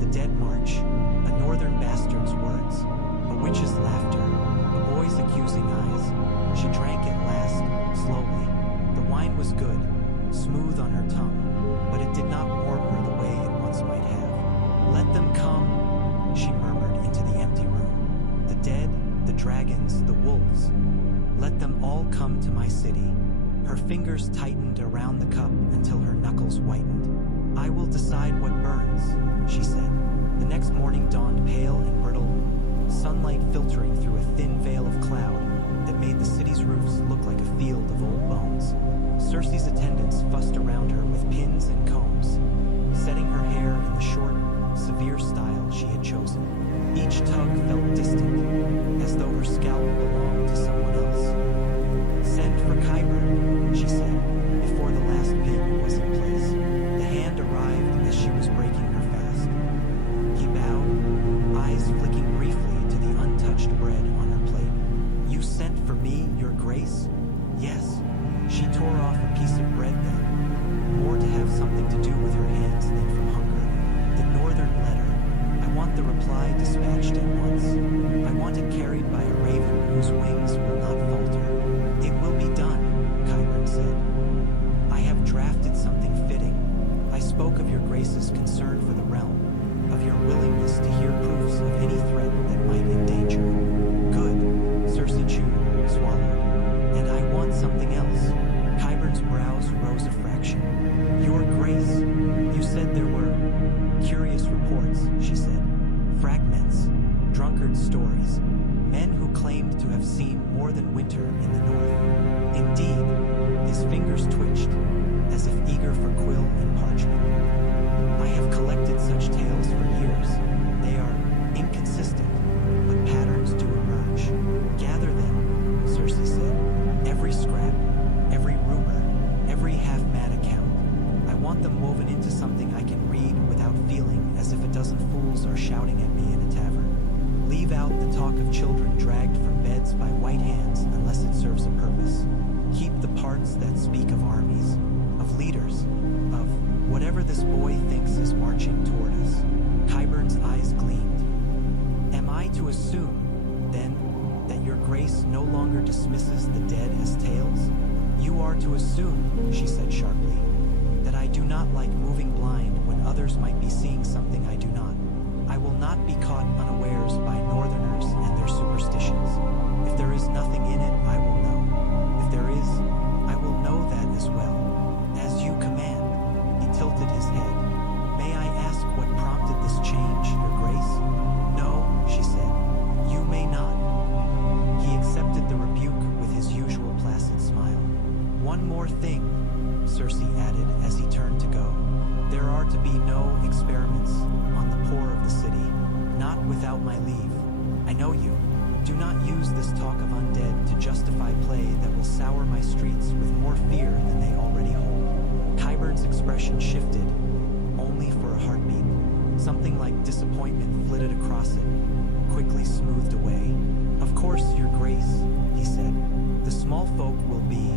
The Dead March, a northern bastard's words, a witch's laughter, a boy's accusing eyes. She drank at last, slowly. The wine was good, smooth on her tongue, but it did not warm her the way it once might have. "Let them come," she murmured into the empty room. "The dead, the dragons, the wolves. Let them all come to my city." Her fingers tightened around the cup until her knuckles whitened. "I will decide what burns," she said. The next morning dawned pale and brittle, sunlight filtering through a thin veil of cloud that made the city's roofs look like a field of old bones. Cersei's attendants fussed around her with pins and combs, setting her hair in the short, She tore off a piece of bread then, more to have something to do with her hands than from hunger. The northern letter. I want the reply dispatched at once. I want it carried by a raven whose wings will not falter. It will be done, Qyburn said. I have drafted something fitting. I spoke of your grace's concern for the realm, of your willingness to hear proofs of any threat that might endanger it. Good, Cersei chewed, swallowed. And I want something else. Qyburn's brows rose a fraction. Your grace, you said there were curious reports, she said. Fragments, drunkard stories, men who claimed to have seen more than winter in the north. Indeed, his fingers twitched, as if eager for quill and parchment. I have collected such tales for years. They are inconsistent, but patterns do emerge. Gather them, Cersei said. Every scrap, every rumor, every half-mad account. I want them woven into something I can read without feeling as if a dozen fools are shouting at me in a tavern. Leave out the talk of children dragged from beds by white hands unless it serves a purpose. Keep the parts that speak of armies, of leaders, of whatever this boy thinks is marching toward us. Qyburn's eyes gleamed. Am I to assume, then, that your grace no longer dismisses the dead as tales? You are to assume, she said sharply, that I do not like moving blind when others might be seeing something I do not. I will not be caught unawares by northerners and their superstitions. If there is nothing in it, I will know. If there is, I will know that as well. As you command. He tilted his head. May I ask what prompted this change, your grace? No, she said. You may not. He accepted the rebuke with his usual placid smile. One more thing, Cersei added as he turned to go. There are to be no experiments on the poor of the city, not without my leave. I know you. Do not use this talk of undead to justify play that will sour my streets with more fear than they already hold. Qyburn's expression shifted, only for a heartbeat. Something like disappointment flitted across it, quickly smoothed away. Of course, your grace, he said. The small folk will be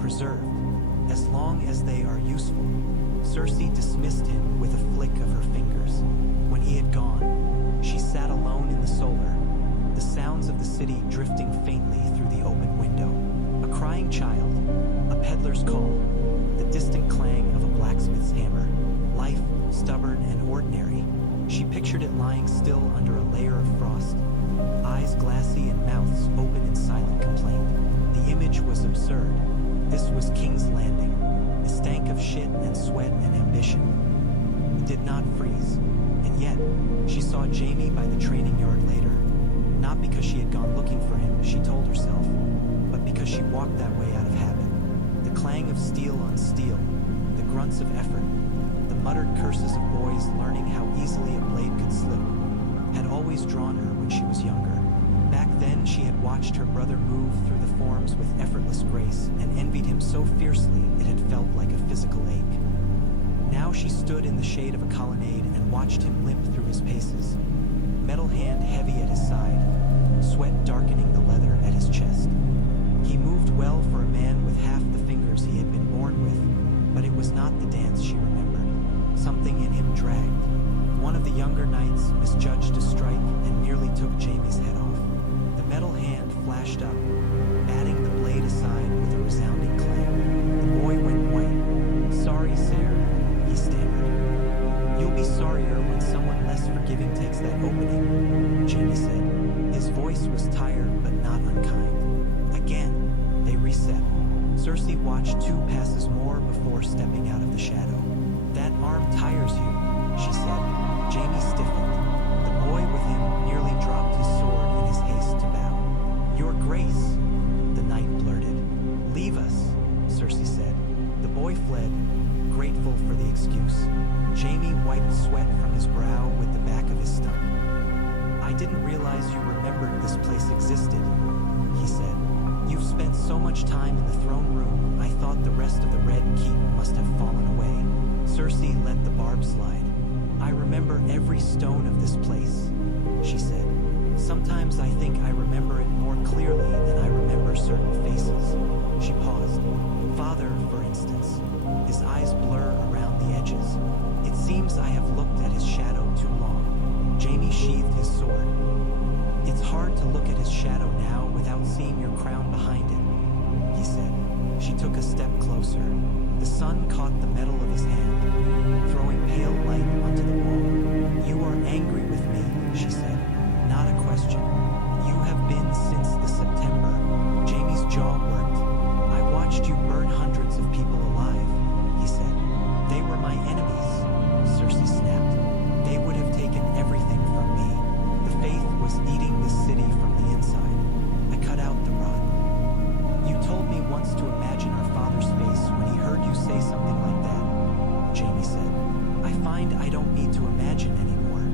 preserved, as long as they are useful. Cersei dismissed him with a flick of her fingers. When he had gone, she sat alone in the solar, the sounds of the city drifting faintly through the open window. A crying child, a peddler's call, the distant clang of a blacksmith's hammer. Life, stubborn and ordinary. She pictured it lying still under a layer of frost, eyes glassy and mouths open in silent complaint. The image was absurd. This was King's Landing, a stank of shit and sweat and ambition. It did not freeze, and yet she saw Jaime by the training yard later, not because she had gone looking for him, she told herself, but because she walked that way out of habit. The clang of steel on steel, the grunts of effort, the muttered curses of boys learning how easily a blade could slip, had always drawn her when she was younger. Back then, she had watched her brother move through the forms with effortless grace and envied him so fiercely it had felt like a physical ache. Now she stood in the shade of a colonnade and watched him limp through his paces, metal hand heavy at his side, sweat darkening the leather at his chest. He moved well for a man with half the fingers he had been born with, but it was not the dance she remembered. Something in him dragged. One of the younger knights misjudged a strike and nearly took Jaime's head off. The metal hand flashed up, batting the blade aside with a resounding clang. The boy went white. Sorry, sire, he stammered. You'll be sorrier when someone less forgiving takes that opening, Jaime said. His voice was tired but not unkind. Again, they reset. Cersei watched 2 passes more before stepping out of the shadow. That arm tires you, she said. Jaime stiffened. The boy with him nearly dropped his sword in his haste to bow. Your grace, the knight blurted. Leave us, Cersei said. The boy fled, grateful for the excuse. Jaime wiped sweat from his brow with the back of his stump. I didn't realize you remembered this place existed, he said. You've spent so much time in the throne room, I thought the rest of the Red Keep must have fallen away. Cersei let the barb slide. I remember every stone of this place, she said. Sometimes I think I remember it more clearly than I remember certain faces. She paused. instance. His eyes blur around the edges. It seems I have looked at his shadow too long. Jaime sheathed his sword. It's hard to look at his shadow now without seeing your crown behind it, he said. She took a step closer. The sun caught the metal of his hand, throwing pale light onto the wall. You are angry with me, she said. Not a question. You have been since the September. Jaime's jaw worked. I watched you burn hundreds of people alive, he said. They were my enemies, Cersei snapped. They would have taken everything from me. The faith was eating this city from the inside. I cut out the rod. You told me once to imagine our father's face when he heard you say something like that, Jaime said. I find I don't need to imagine anymore.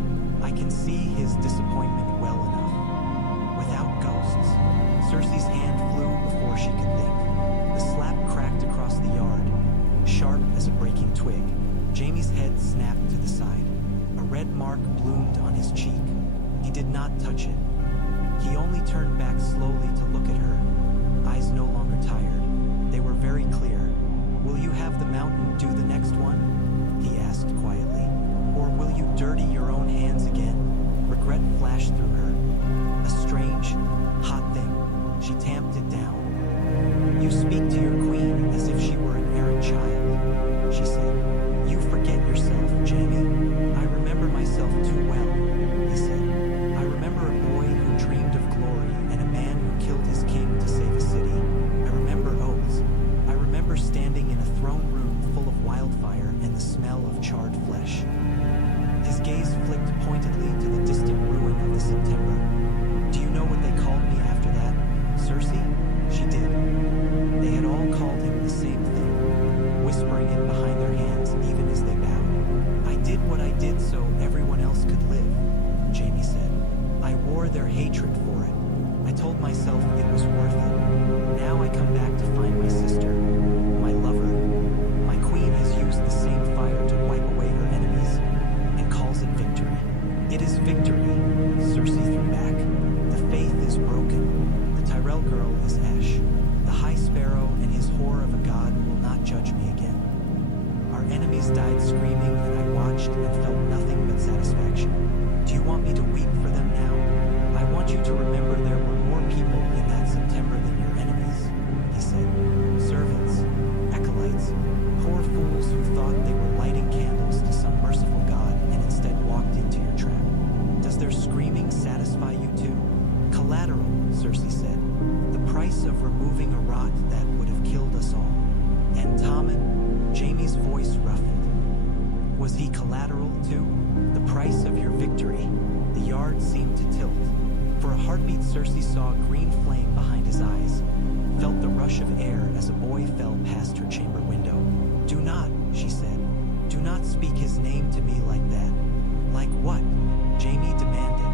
I can see his disappointment well enough. Without ghosts. Cersei's hand flew before she could think. The slap cracked across the yard, sharp as a breaking twig. Jaime's head snapped to the side. A red mark bloomed on his cheek. He did not touch it. He only turned back slowly to look at her, eyes no longer tired. They were very clear. Will you have the mountain do the next one? He asked quietly. Or will you dirty your own hands again? Regret flashed through her. A strange, hot thing. She tamped it down. You speak to your queen as if she were an errant child, she said. You forget yourself, Jaime. I remember myself too well, he said. I remember a boy who dreamed of glory and a man who killed his king to save a city. I remember oaths. I remember standing in a throne room full of wildfire and the smell of charred flesh. His gaze flicked pointedly to the distant ruin of the September. Do you know what they called me after that? Cersei? She did. They had all called him the same thing, whispering it behind their hands even as they bowed. I did what I did so everyone else could live, Jaime said. I wore their hatred for it. I told myself it was worth it. Now I come back to find my sister, my lover. My queen has used the same fire to wipe away her enemies and calls it victory. It is victory, Cersei threw back. The faith is broken. The Tyrell girl is Ash. The High Sparrow and his whore of a god will not judge me again. Our enemies died screaming and I watched and felt nothing but satisfaction. Do you want me to weep for them now? I want you to remember there were more people in that September than your enemies, he said. Servants, acolytes, poor fools who thought they were lighting candles to some merciful god and instead walked into your trap. Does their screaming satisfy you too? Collateral, Cersei said. The price of removing a rot that would have killed us all. And Tommen, Jaime's voice ruffled. Was he collateral too? The price of your victory. The yard seemed to tilt. For a heartbeat, Cersei saw a green flame behind his eyes, felt the rush of air as a boy fell past her chamber window. Do not, she said. Do not speak his name to me like that. Like what? Jaime demanded.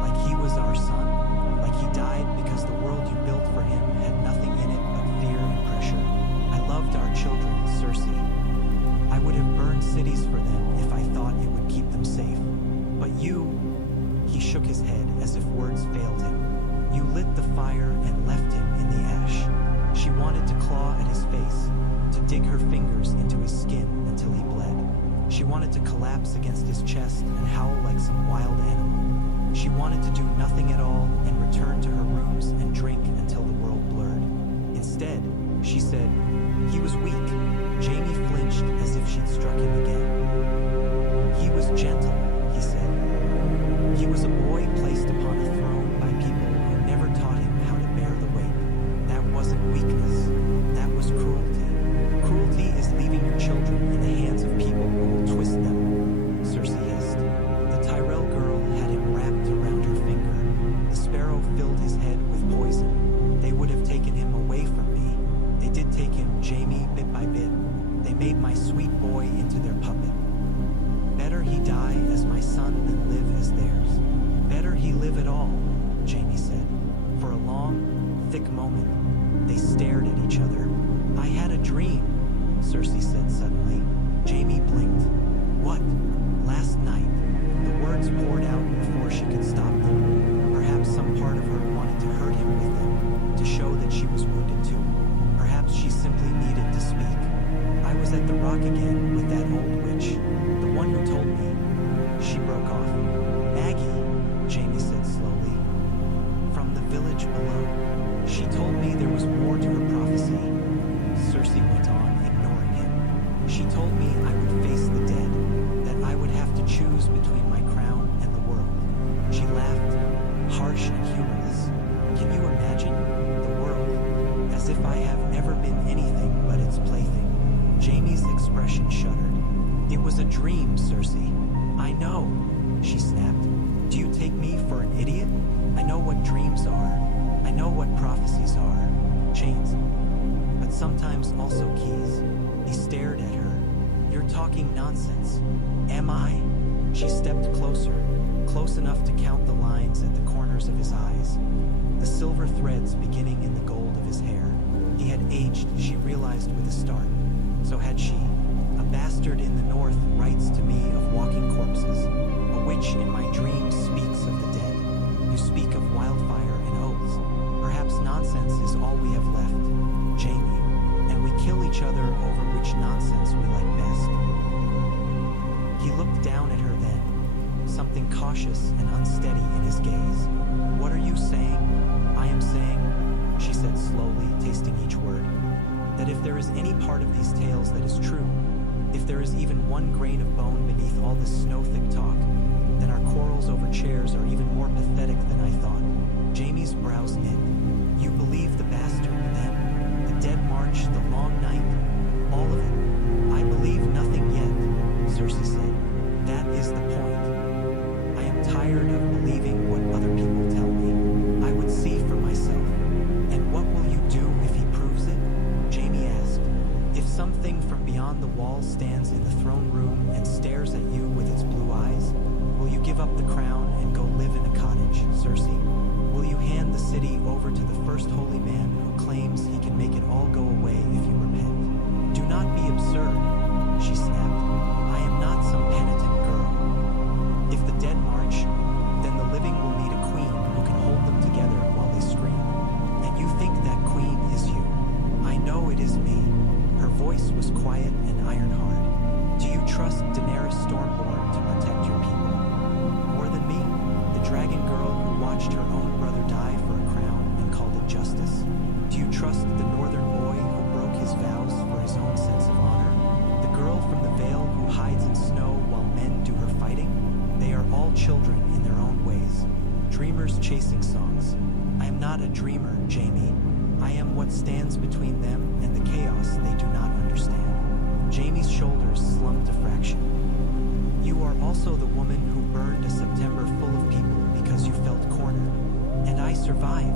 Like he was our son? Like he died because the world you built for him had nothing in it but fear and pressure? I loved our children, Cersei. I would have burned cities for them if I thought it would keep them safe. But you... He shook his head as if words failed him. You lit the fire and left him in the ash. She wanted to claw at his face, to dig her fingers into his skin until he bled. She wanted to collapse against his chest and howl like some wild animal. She wanted to do nothing at all and return to her rooms and drink until the world blurred. Instead, she said, he was weak. Jaime flinched as if she'd struck him again. He was gentle, he said. He was a boy placed upon a throne by people who never taught him how to bear the weight. That wasn't weakness. That was cruelty. Cruelty is leaving your children in the hands of people who will twist them, Cersei hissed. The Tyrell girl had him wrapped around her finger. The sparrow filled his head with poison. They would have taken him away from me. They did take him, Jaime, bit by bit. They made my sweet boy into their puppet. Better he die as my son than live as theirs. Better he live at all, Jaime said. For a long, thick moment, they stared at each other. I had a dream, Cersei said suddenly. Jaime blinked. What? Last night. The words poured out before she could stop them. Perhaps some part of her wanted to hurt him with them, to show that she was wounded too. Perhaps she simply needed to speak. was a dream, Cersei. I know, she snapped. Do you take me for an idiot? I know what dreams are. I know what prophecies are. Chains. But sometimes also keys. He stared at her. You're talking nonsense. Am I? She stepped closer, close enough to count the lines at the corners of his eyes, the silver threads beginning in the gold of his hair. He had aged, she realized with a start. So had she. A bastard in the north writes to me of walking corpses. A witch in my dreams speaks of the dead. You speak of wildfire and oaths. Perhaps nonsense is all we have left, Jamie, and we kill each other over which nonsense we like best. He looked down at her then, something cautious and unsteady in his gaze. What are you saying? I am saying, she said slowly, tasting each word, that if there is any part of these tales that is true, if there is even one grain of bone beneath all this snow-thick talk, then our quarrels over chairs are even more pathetic than I thought. Jamie's brows knit. You believe the bastard, then? The dead march, the long night? All of it? I believe nothing yet, Cersei said. That is the point. I am tired of believing what other people tell me. I would see for myself. And what will you do if he proves it? Jamie asked. If something from beyond the wall stands in the throne room and stares at you with its blue eyes, will you give up the crown and go live in a cottage, Cersei? Will you hand the city over to the first holy man who claims he can make it all go away if you repent? Do not be absurd, she snapped. I am not some penitent girl. If the dead march, then the living will need a queen who can hold them together while they scream. And you think that queen is you. I know it is me. Her voice was quiet and iron-hard. Do you trust Daenerys Stormborn to protect your people? More than me? The dragon girl who watched her own brother die for a crown and called it justice? Do you trust the northern boy who broke his vows for his own sense of honor? The girl from the Vale who hides in snow while men do her fighting? They are all children in their own ways. Dreamers chasing songs. I am not a dreamer, Jamie. I am what stands between them and the chaos they do not understand. Jamie's shoulders slumped a fraction. You are also the woman who burned a September full of people because you felt cornered. And I survived,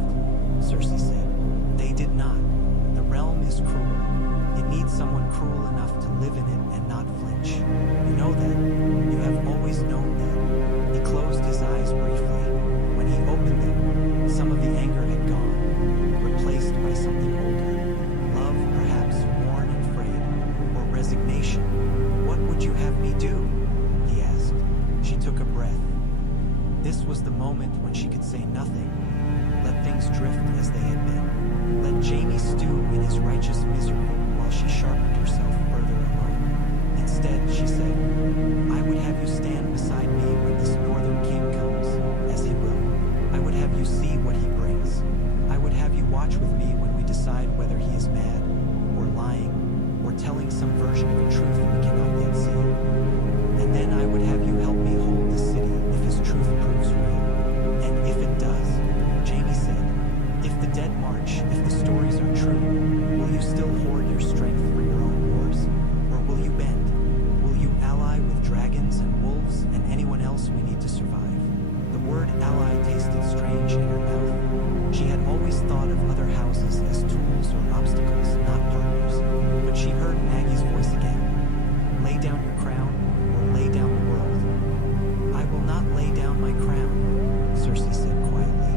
Cersei said. They did not. The realm is cruel. It needs someone cruel enough to live in it and not flinch. You know that. You have always known that. He closed his eyes briefly. When he opened them, some of the anger had gone, replaced by something older. Love, perhaps, worn and frayed. Or resignation. What would you have me do? He asked. She took a breath. This was the moment when she could say nothing. Let things drift as they had been. Let Jamie stew in his righteous misery while she sharpened herself further alone. Instead, she said, I would have you stand beside me when this northern king comes, as he will. I would have you see what he brings. I would have you watch with me when we decide whether he is mad, or lying, or telling some version of a truth we cannot yet see. And then I would have you help me hold the city if his truth proves real. And if it does, Jamie said, if the dead march, if the stories are true, will you still hoard your strength for your own wars? Or will you bend? Will you ally with dragons and wolves and anyone else we need to survive? The word ally tasted strange in her mouth. She had always thought of other houses as tools or obstacles, not partners. But she heard Maggie's voice again. Lay down your crown, or lay down the world. I will not lay down my crown, Cersei said quietly.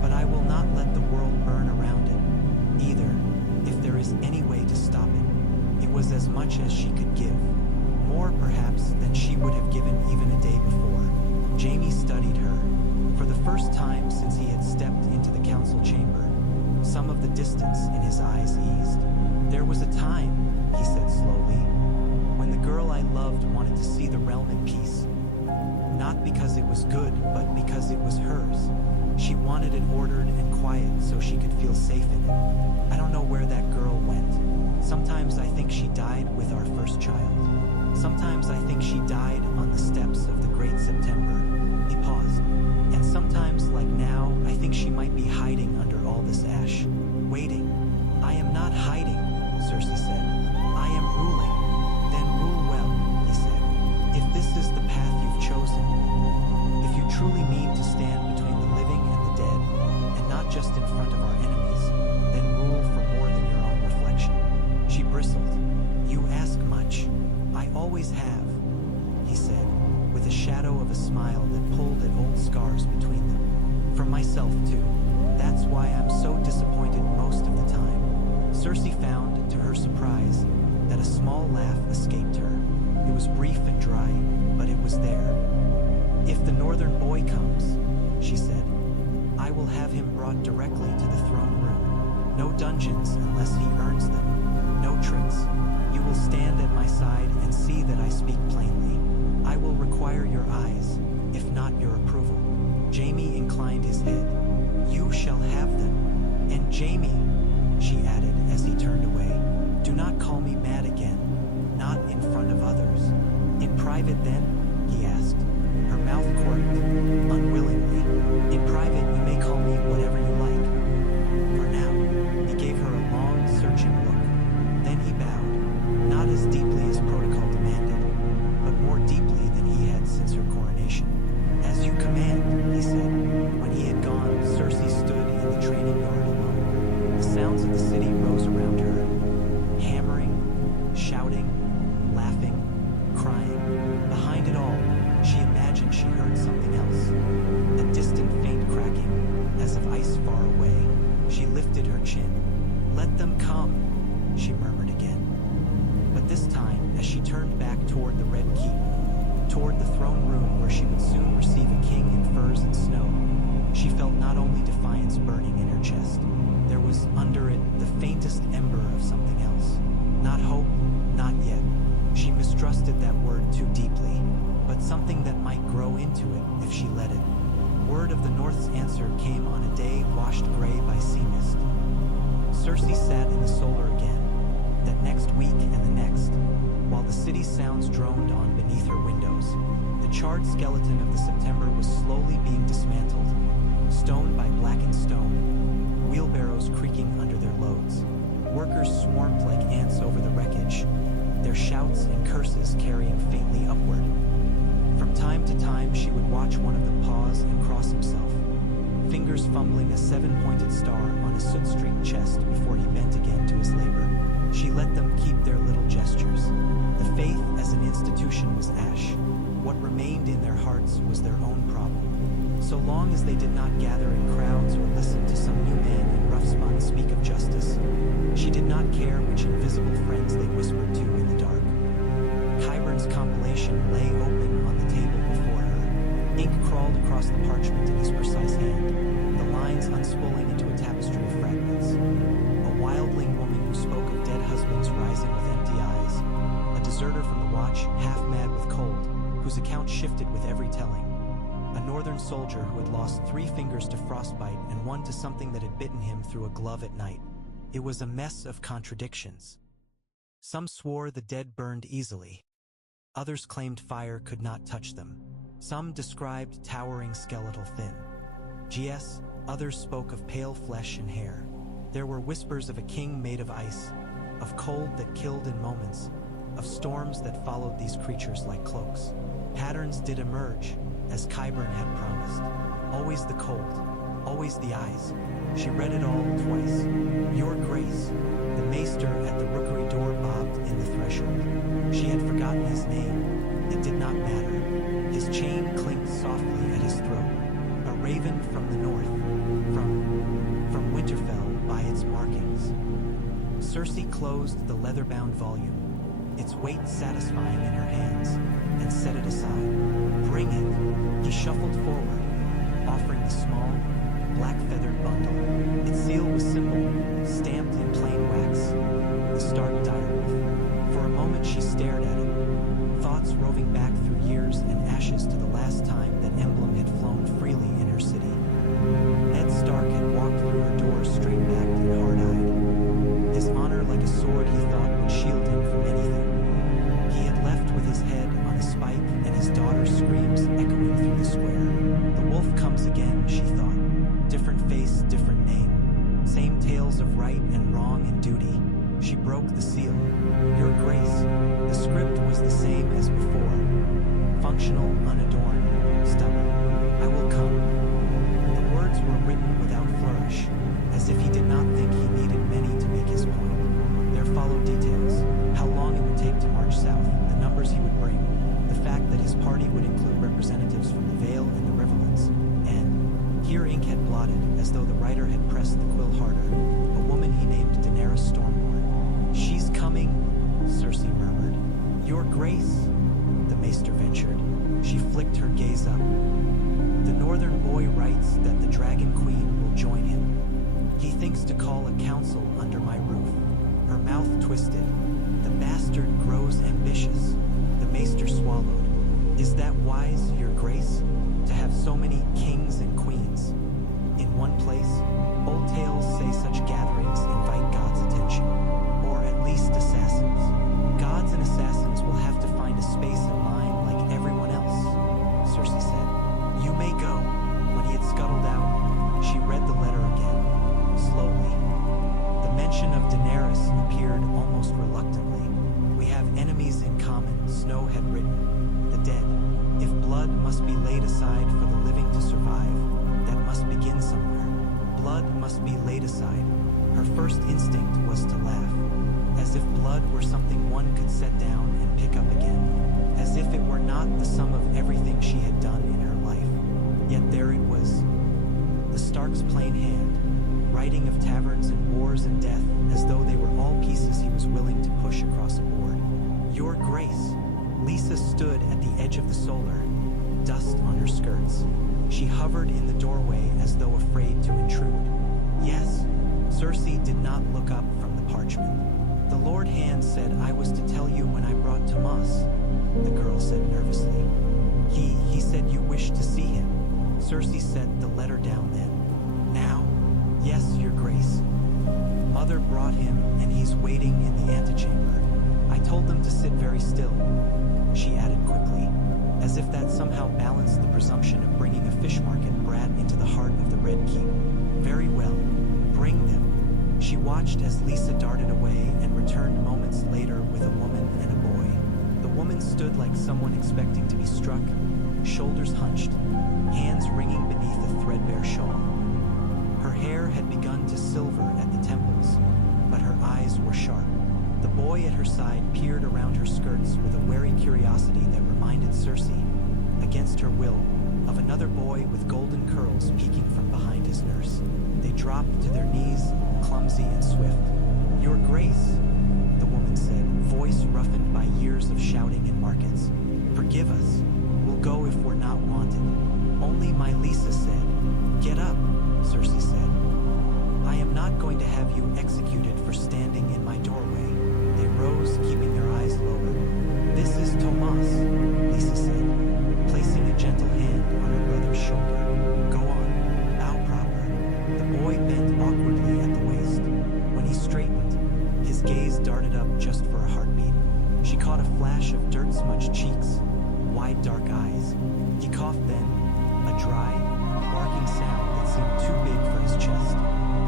But I will not let the world burn around it, either, if there is any way to stop it. It was as much as she could give. More, perhaps, than she would have given even a day before. Jamie studied her. For the first time since he had stepped into the council chamber, some of the distance in his eyes eased. There was a time, he said slowly, when the girl I loved wanted to see the realm in peace. Not because it was good, but because it was hers. She wanted it ordered and quiet so she could feel safe in it. I don't know where that girl went. Sometimes I think she died with our first child. Sometimes I think she died on the steps of the Great September. He paused. And sometimes, like now, I think she might be hiding under all this ash. Waiting. I am not hiding, Cersei said. I am ruling. Then rule well, he said. bristled. "You ask much. I always have," he said, with a shadow of a smile that pulled at old scars between them. "For myself, too. That's why I'm so disappointed most of the time." Cersei found, to her surprise, that a small laugh escaped her. It was brief and dry, but it was there. "If the northern boy comes," she said, "I will have him brought directly to the throne room. No dungeons unless he earns them. No tricks. You will stand at my side and see that I speak plainly. I will require your eyes, if not your approval." Jaime inclined his head. "You shall have them. And Jaime," she added as he turned away, "do not call me mad again. Not in front of others." "In private then?" he asked. Her mouth quirked, unwillingly. "In private you may call me whatever you like. For now." He gave her a long, searching look. Then he bowed, not as deeply as protocol demanded, but more deeply than he had since her coronation. "As you command," he said. When he had gone, Cersei stood in the training yard alone. The sounds of the city rose around her. Hammering, shouting, laughing, crying. Behind it all, she imagined she heard something else. A distant faint cracking, as of ice far away. She lifted her chin. "Let them come," she murmured again. But this time, as she turned back toward the Red Keep, toward the throne room where she would soon receive a king in furs and snow, she felt not only defiance burning in her chest, there was under it the faintest ember of something else. Not hope, not yet. She mistrusted that word too deeply, but something that might grow into it if she let it. Word of the North's answer came on a day washed gray by sea mist. Cersei sat in the solar again, that next week and the next, while the city's sounds droned on beneath her windows. The charred skeleton of the September was slowly being dismantled, stone by blackened stone, wheelbarrows creaking under their loads. Workers swarmed like ants over the wreckage, their shouts and curses carrying faintly upward. From time to time, she would watch one of them pause and cross himself, fingers fumbling a 7-pointed star on a soot-streaked chest before he bent again to his labor. She let them keep their little gestures. The faith as an institution was ash. What remained in their hearts was their own problem. So long as they did not gather in crowds or listen to some new man in rough spun speak of justice, she did not care which invisible friends they whispered to in the dark. Qyburn's compilation lay open on the table before her. Ink crawled across the parchment in his precise hand, the lines unspooling into a tapestry of fragments. A wildling woman who spoke of dead husbands rising with empty eyes. A deserter from the watch, half mad with cold, whose account shifted with every telling. A northern soldier who had lost 3 fingers to frostbite and 1 to something that had bitten him through a glove at night. It was a mess of contradictions. Some swore the dead burned easily. Others claimed fire could not touch them. Some described towering skeletal thin. Yes, others spoke of pale flesh and hair. There were whispers of a king made of ice, of cold that killed in moments, of storms that followed these creatures like cloaks. Patterns did emerge, as Qyburn had promised. Always the cold, always the eyes. She read it all twice. "Your Grace." The maester at the rookery door bobbed in the threshold. She had forgotten his name. It did not matter. His chain clinked softly at his throat. A raven from the north, from Winterfell by its markings. Cersei closed the leather-bound volume, its weight satisfying in her hands, and set it aside. "Bring it." He shuffled forward, offering the small, black-feathered bundle. Its seal was simple, stamped in plain wax, the stark direwolf. For a moment she stared at it, thoughts roving back through years and ashes to the last time that emblem had flown freely in her city. Ned Stark had walked through her door straight-backed and hard-eyed. His honor like a sword he thought would shield him from anything. He had left with his head on a spike and his daughter's screams echoing through the square. The wolf comes again, she thought. Different face, different name. Same tales of right and wrong and duty. She broke the seal. "Your Grace." The script was the same as before. Functional, unadorned, stubborn. "I will come." The words were written without flourish, as if he did not think he needed many to make his point. There followed details. as though the writer had pressed the quill harder, a woman he named Daenerys Stormborn. "She's coming," Cersei murmured. "Your Grace," the maester ventured. She flicked her gaze up. "The northern boy writes that the Dragon Queen will join him. He thinks to call a council under my roof." Her mouth twisted. "The bastard grows ambitious," the maester swallowed. "Is that wise, Your Grace, to have so many kings and queens? In one place, old tales say such gatherings invite God's attention, or at least assassins. Gods and assassins will have to find a space in line like everyone else," Cersei said. "You may go." When he had scuttled out, she read the letter again, slowly. The mention of Daenerys appeared almost reluctantly. "We have enemies in common," Snow had written. "The dead. If blood must be laid aside for the living to survive, that must begin somewhere. Blood must be laid aside." Her first instinct was to laugh, as if blood were something one could set down and pick up again, as if it were not the sum of everything she had done in her life. Yet there it was, the Stark's plain hand, writing of taverns and wars and death as though they were all pieces he was willing to push across a board. "Your Grace." Lisa stood at the edge of the solar, dust on her skirts. She hovered in the doorway as though afraid to intrude. "Yes." Cersei did not look up from the parchment. "The Lord Hand said I was to tell you when I brought Tomas," the girl said nervously. He said you wished to see him." Cersei set the letter down then. "Now." "Yes, Your Grace. Mother brought him and he's waiting in the antechamber. I told them to sit very still," she added quickly, as if that somehow balanced the presumption of bringing a fish market brat into the heart of the Red Keep. "Very well. Bring them." She watched as Lisa darted away and returned moments later with a woman and a boy. The woman stood like someone expecting to be struck, shoulders hunched, hands wringing beneath a threadbare shawl. Her hair had begun to silver at the temples, but her eyes were sharp. The boy at her side peered around her skirts with a wary curiosity that reminded Cersei, against her will, of another boy with golden curls peeking from behind his nurse. They dropped to their knees, clumsy and swift. "Your Grace," the woman said, voice roughened by years of shouting in markets. "Forgive us. We'll go if we're not wanted." "Only my Lisa said." "Get up," Cersei said. "I am not going to have you executed for standing in my doorway." They rose, keeping their eyes lowered. "This is Tomas," Lisa said, placing a gentle hand on her brother's shoulder. "Go on, bow proper." The boy bent awkwardly at the waist. When he straightened, his gaze darted up just for a heartbeat. She caught a flash of dirt-smudged cheeks, wide dark eyes. He coughed then, a dry, barking sound that seemed too big for his chest.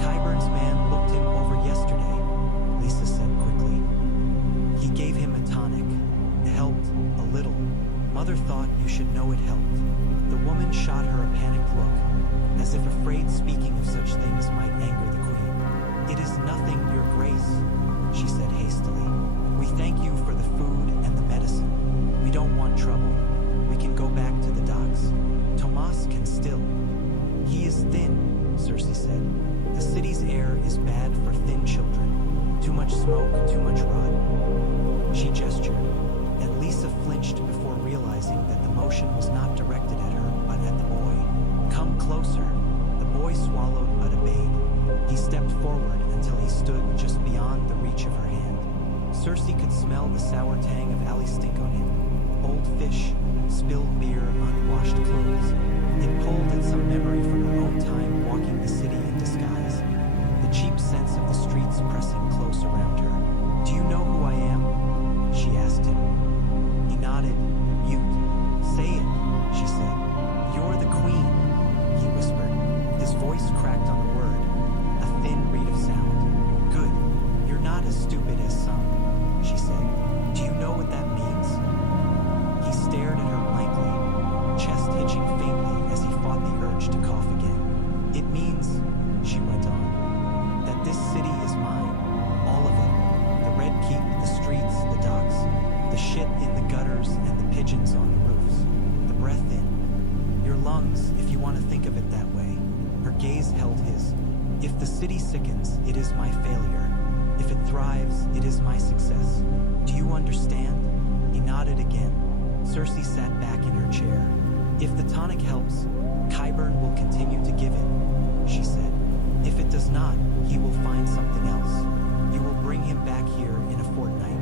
"Qyburn's man looked him over yesterday," Lisa said quickly. "He gave him a tonic. It helped, a little. Mother thought you should know it helped." The woman shot her a panicked look, as if afraid speaking of such things might anger the queen. "It is nothing, Your Grace," she said hastily. "We thank you for the food and the medicine. We don't want trouble. We can go back to the docks. Tomas can still." "He is thin," Cersei said. "The city's air is bad for thin children. Too much smoke, too much rot." She gestured, and Lisa flinched before realizing that the motion was not directed at her, but at the boy. "Come closer." The boy swallowed but obeyed. He stepped forward until he stood just beyond the reach of her hand. Cersei could smell the sour tang of alley stink on him. Old fish, spilled beer, unwashed clothes. It pulled at some memory from her own time walking the city in disguise. The cheap sense of the streets pressing close around her. "Do you know who I am?" she asked him. He nodded, mute. "Say it," she said. "You're the queen," he whispered. His voice cracked on the word, a thin reed of sound. "Good. You're not as stupid as some," she said. "Do you know what that means?" He stared at her blankly, chest hitching faintly as he fought the urge to cough again. "It means," she went on, "that this city is mine. All of it. The Red Keep, the streets, the docks, the shit in the gutters and the pigeons on the roofs. The breath in. Your lungs, if you want to think of it that way." Her gaze held his. If the city sickens, it is my failure. If it thrives, it is my success. Do you understand? He nodded again. Cersei sat back in her chair. If the tonic helps, Qyburn will continue to give it, she said. If it does not, he will find something else. You will bring him back here in a fortnight.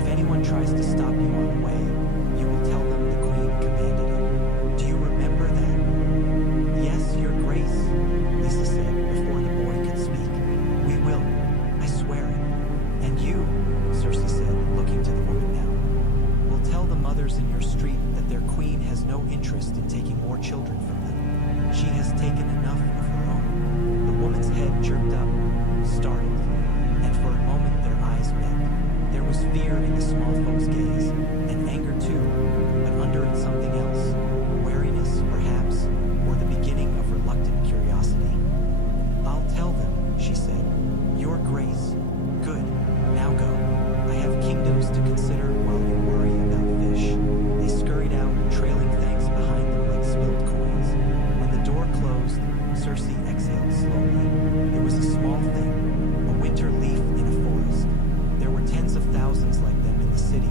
If anyone tries to stop you on the way, you will tell them the Queen commanded it. Do you remember that? Yes, Your Grace, Lisa said before the boy could speak. We will. I swear it. And you, Cersei said, looking to the woman now, will tell the mothers in your street that their queen has no interest in taking more children from them. She has taken enough of her own. The woman's head jerked up, startled, and for a moment their eyes met. There was fear in the small folk's gaze, and anger too, but under it something else, wariness perhaps, or the beginning of reluctant curiosity. I'll tell them, she said. Your Grace. Good. Now go. I have kingdoms to consider while you worry about fish. They scurried out, trailing thanks behind them like spilled coins. When the door closed, Cersei exhaled slowly. It was a small thing, a winter leaf in a forest. There were tens of thousands like them in the city.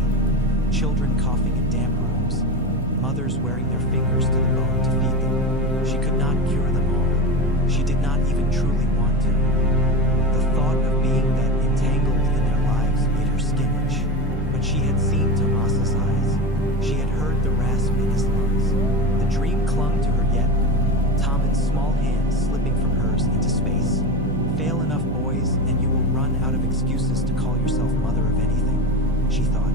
Children coughing in damp rooms, mothers wearing their fingers to the bone to feed them. She could not cure them all. She did not even truly want to. The thought of being that entangled in their lives made her skin itch. But she had seen Tomas's eyes. She had heard the rasp in his lungs. The dream clung to her yet. Tommen's small hand slipping from hers into space. Fail enough, boys, and you will run out of excuses to call yourself mother of anything, she thought.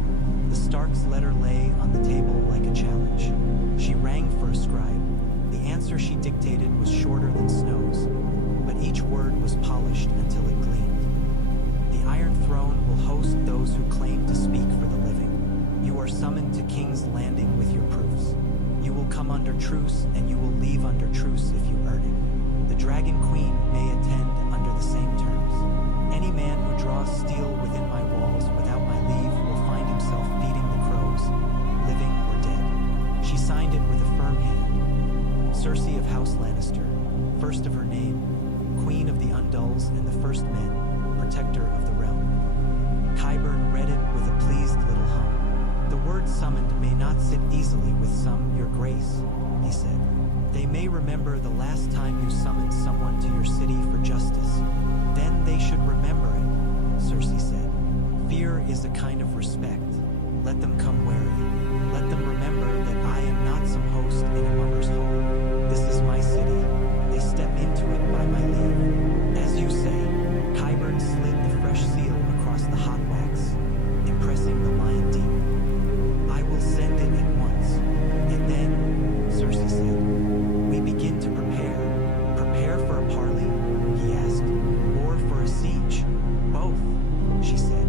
The Stark's letter lay on the table like a challenge. She rang for a scribe. The answer she dictated was shorter than Snow's, but each word was polished until it gleamed. The Iron Throne will host those who claim to speak for the living. You are summoned to King's Landing with your proofs. You will come under truce, and you will leave under truce if you earn it. The Dragon Queen may attend under the same terms. Any man who draws steel within my walls without my leave will find himself feeding the crows, living or dead. She signed it with a firm hand. Cersei of House Lannister, first of her name, Queen of the Undulls and the First Men, Protector of the Realm. Qyburn read it with a pleased little hum. The word summoned may not sit easily with some, Your Grace, he said. They may remember the last time you summoned someone to your city for justice. Then they should remember it, Cersei said. Fear is a kind of respect. Let them come wary. Let them remember that I am not some host in a mummer's hall. This is my city. They step into it by my leave. As you say, Qyburn slid the fresh seal across the hot wax, impressing the lion deep. I will send it at once. And then, Cersei said, we begin to prepare. Prepare for a parley? He asked. Or for a siege? Both, she said.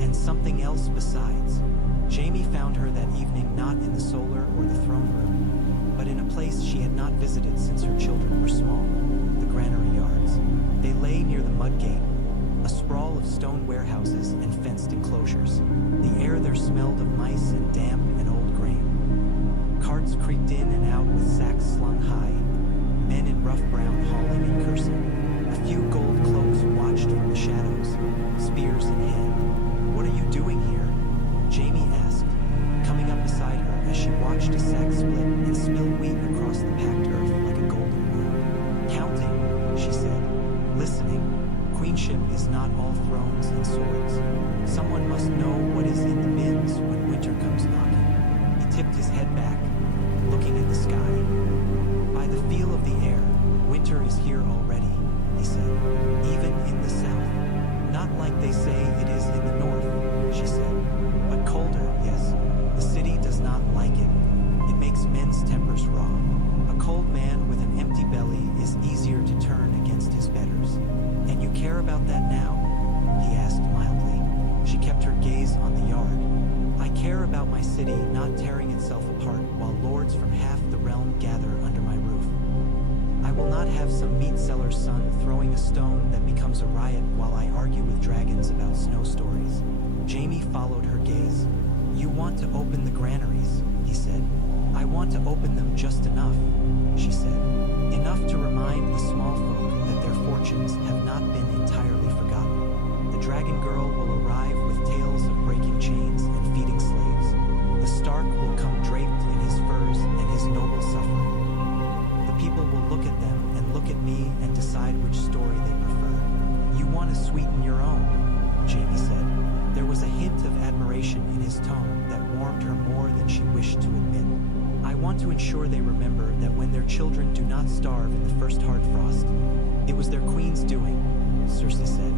And something else besides. Jaime found her that evening not in the Solar or the throne room, but in a place she had not visited since her children were small, the granary yards. They lay near the mud gate, a sprawl of stone warehouses and fenced enclosures. The air there smelled of mice and damp and old grain. Carts creaked in and out with sacks slung high, men in rough brown hauling and cursing. A few gold cloaks watched from the shadows, spears in hand. What are you doing here? Jaime asked, coming up beside her as she watched a sack split and spill wheat across the packed earth like a golden wound. Counting, she said, listening. Queenship is not all thrones and swords. Someone must know what is in the bins when winter comes knocking. He tipped his head back, looking at the sky. By the feel of the air, winter is here already, he said, even in the south. Not like they say it is in the north, she said, but colder, yes. The city does not like it. It makes men's tempers raw. A cold man with an empty belly is easier to turn against his betters. And you care about that now? He asked mildly. She kept her gaze on the yard. I care about my city not tearing itself apart while lords from half the realm gather under my roof. I will not have some meat seller's son throwing a stone that becomes a riot while I argue with dragons about snow stories. Jaime followed her gaze. You want to open the granaries, he said. I want to open them just enough, she said. Enough to remind the small folk that their fortunes have not been entirely forgotten. The dragon girl will arrive with tales of breaking chains and feeding slaves. The Stark will come draped in his furs and his noble suffering. The people will look at them and look at me and decide which story they prefer. You want to sweeten your own, Jaime said. There was a hint of admiration in his tone that warmed her more than she wished to admit. I want to ensure they remember that when their children do not starve in the first hard frost, it was their queen's doing, Cersei said,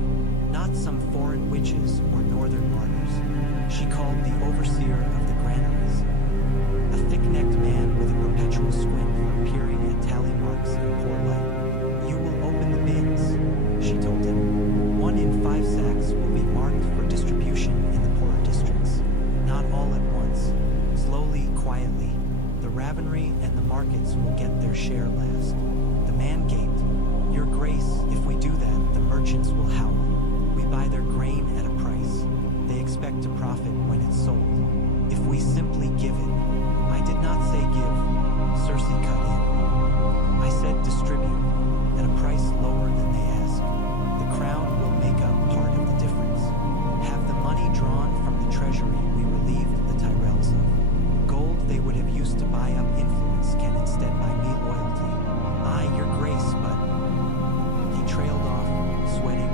not some foreign witches or northern martyrs. She called the overseer of the granaries, a thick-necked man with a perpetual squint from peering at tally marks in poor light. You will open the bins, she told him. 1 in 5 sacks will be marked for distribution in the poorer districts. Not all at once. Slowly, quietly. The Ravenry and the markets will get their share last. The man gaped. Your Grace, if we do that, the merchants will howl. We buy their grain at a price. They expect to profit when it's sold. If we simply give it. I did not say give. Cersei cut in. I said distribute, at a price lower than they ask. The crown will make up part of the difference. Have the money drawn from the treasury we relieved the Tyrells of. Gold they would have used to buy up influence can instead buy me loyalty. Aye, your Grace, but... He trailed off, sweating,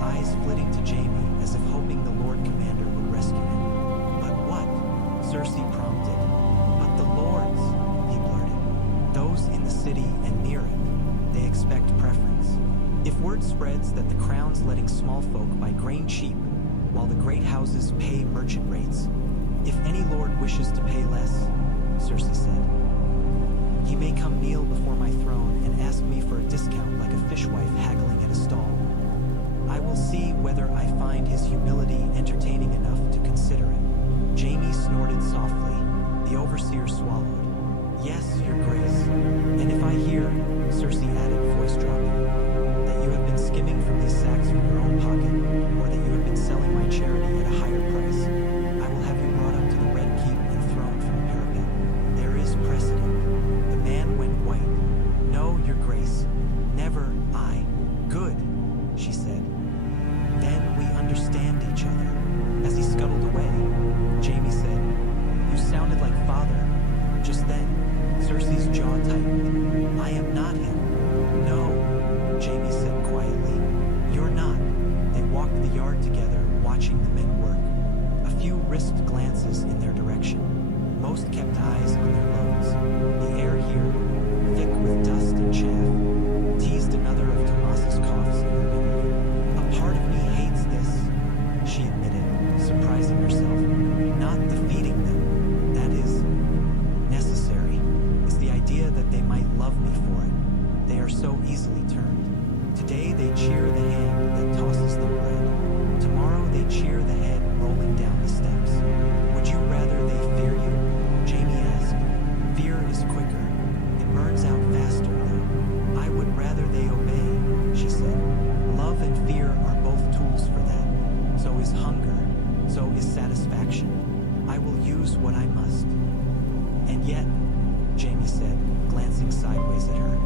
eyes flitting to Jaime as if hoping the Lord Commander would rescue him. But what? Cersei prompted. But the lords, he blurted. Those in the city and near it. They expect preference. If word spreads that the crown's letting small folk buy grain cheap, while the great houses pay merchant rates, if any lord wishes to pay less, Cersei said, he may come kneel before my throne and ask me for a discount like a fishwife haggling at a stall. I will see whether I find his humility entertaining enough to consider it. Jaime snorted softly. The overseer swallowed. Yes, your Grace. And if I hear, Cersei added, voice dropping, that you have been skimming from these sacks from your own pocket, or that you have been selling my charity at a higher price, I will have you brought up to the Red Keep and thrown from the parapet. There is precedent. The man went white. No, your Grace. Never I. Good, she said. Then we understand each other. As he scuttled away, Jaime said, you sounded like father. Just then, Cersei's jaw tightened. I am not him. No, Jaime said quietly. You're not. They walked the yard together, watching the men work. A few risked glances in their direction. Most kept eyes on their loads. The air here, thick with dust and chaff, teased another of Tomas's coughs in her memory. A part of me hates this, she admitted, surprising herself. Not the feeding them, that is necessary. It's the idea that they might love me for it. They are so easily turned. Today they cheer the hand that tosses them bread. Tomorrow they cheer the head rolling down the steps. Would you rather they fear you? Jaime asked. Fear is quicker. It burns out faster, though. I would rather they obey, she said. Love and fear are both tools for that. So is hunger. So is satisfaction. I will use what I must. And yet, Jaime said, glancing sideways at her,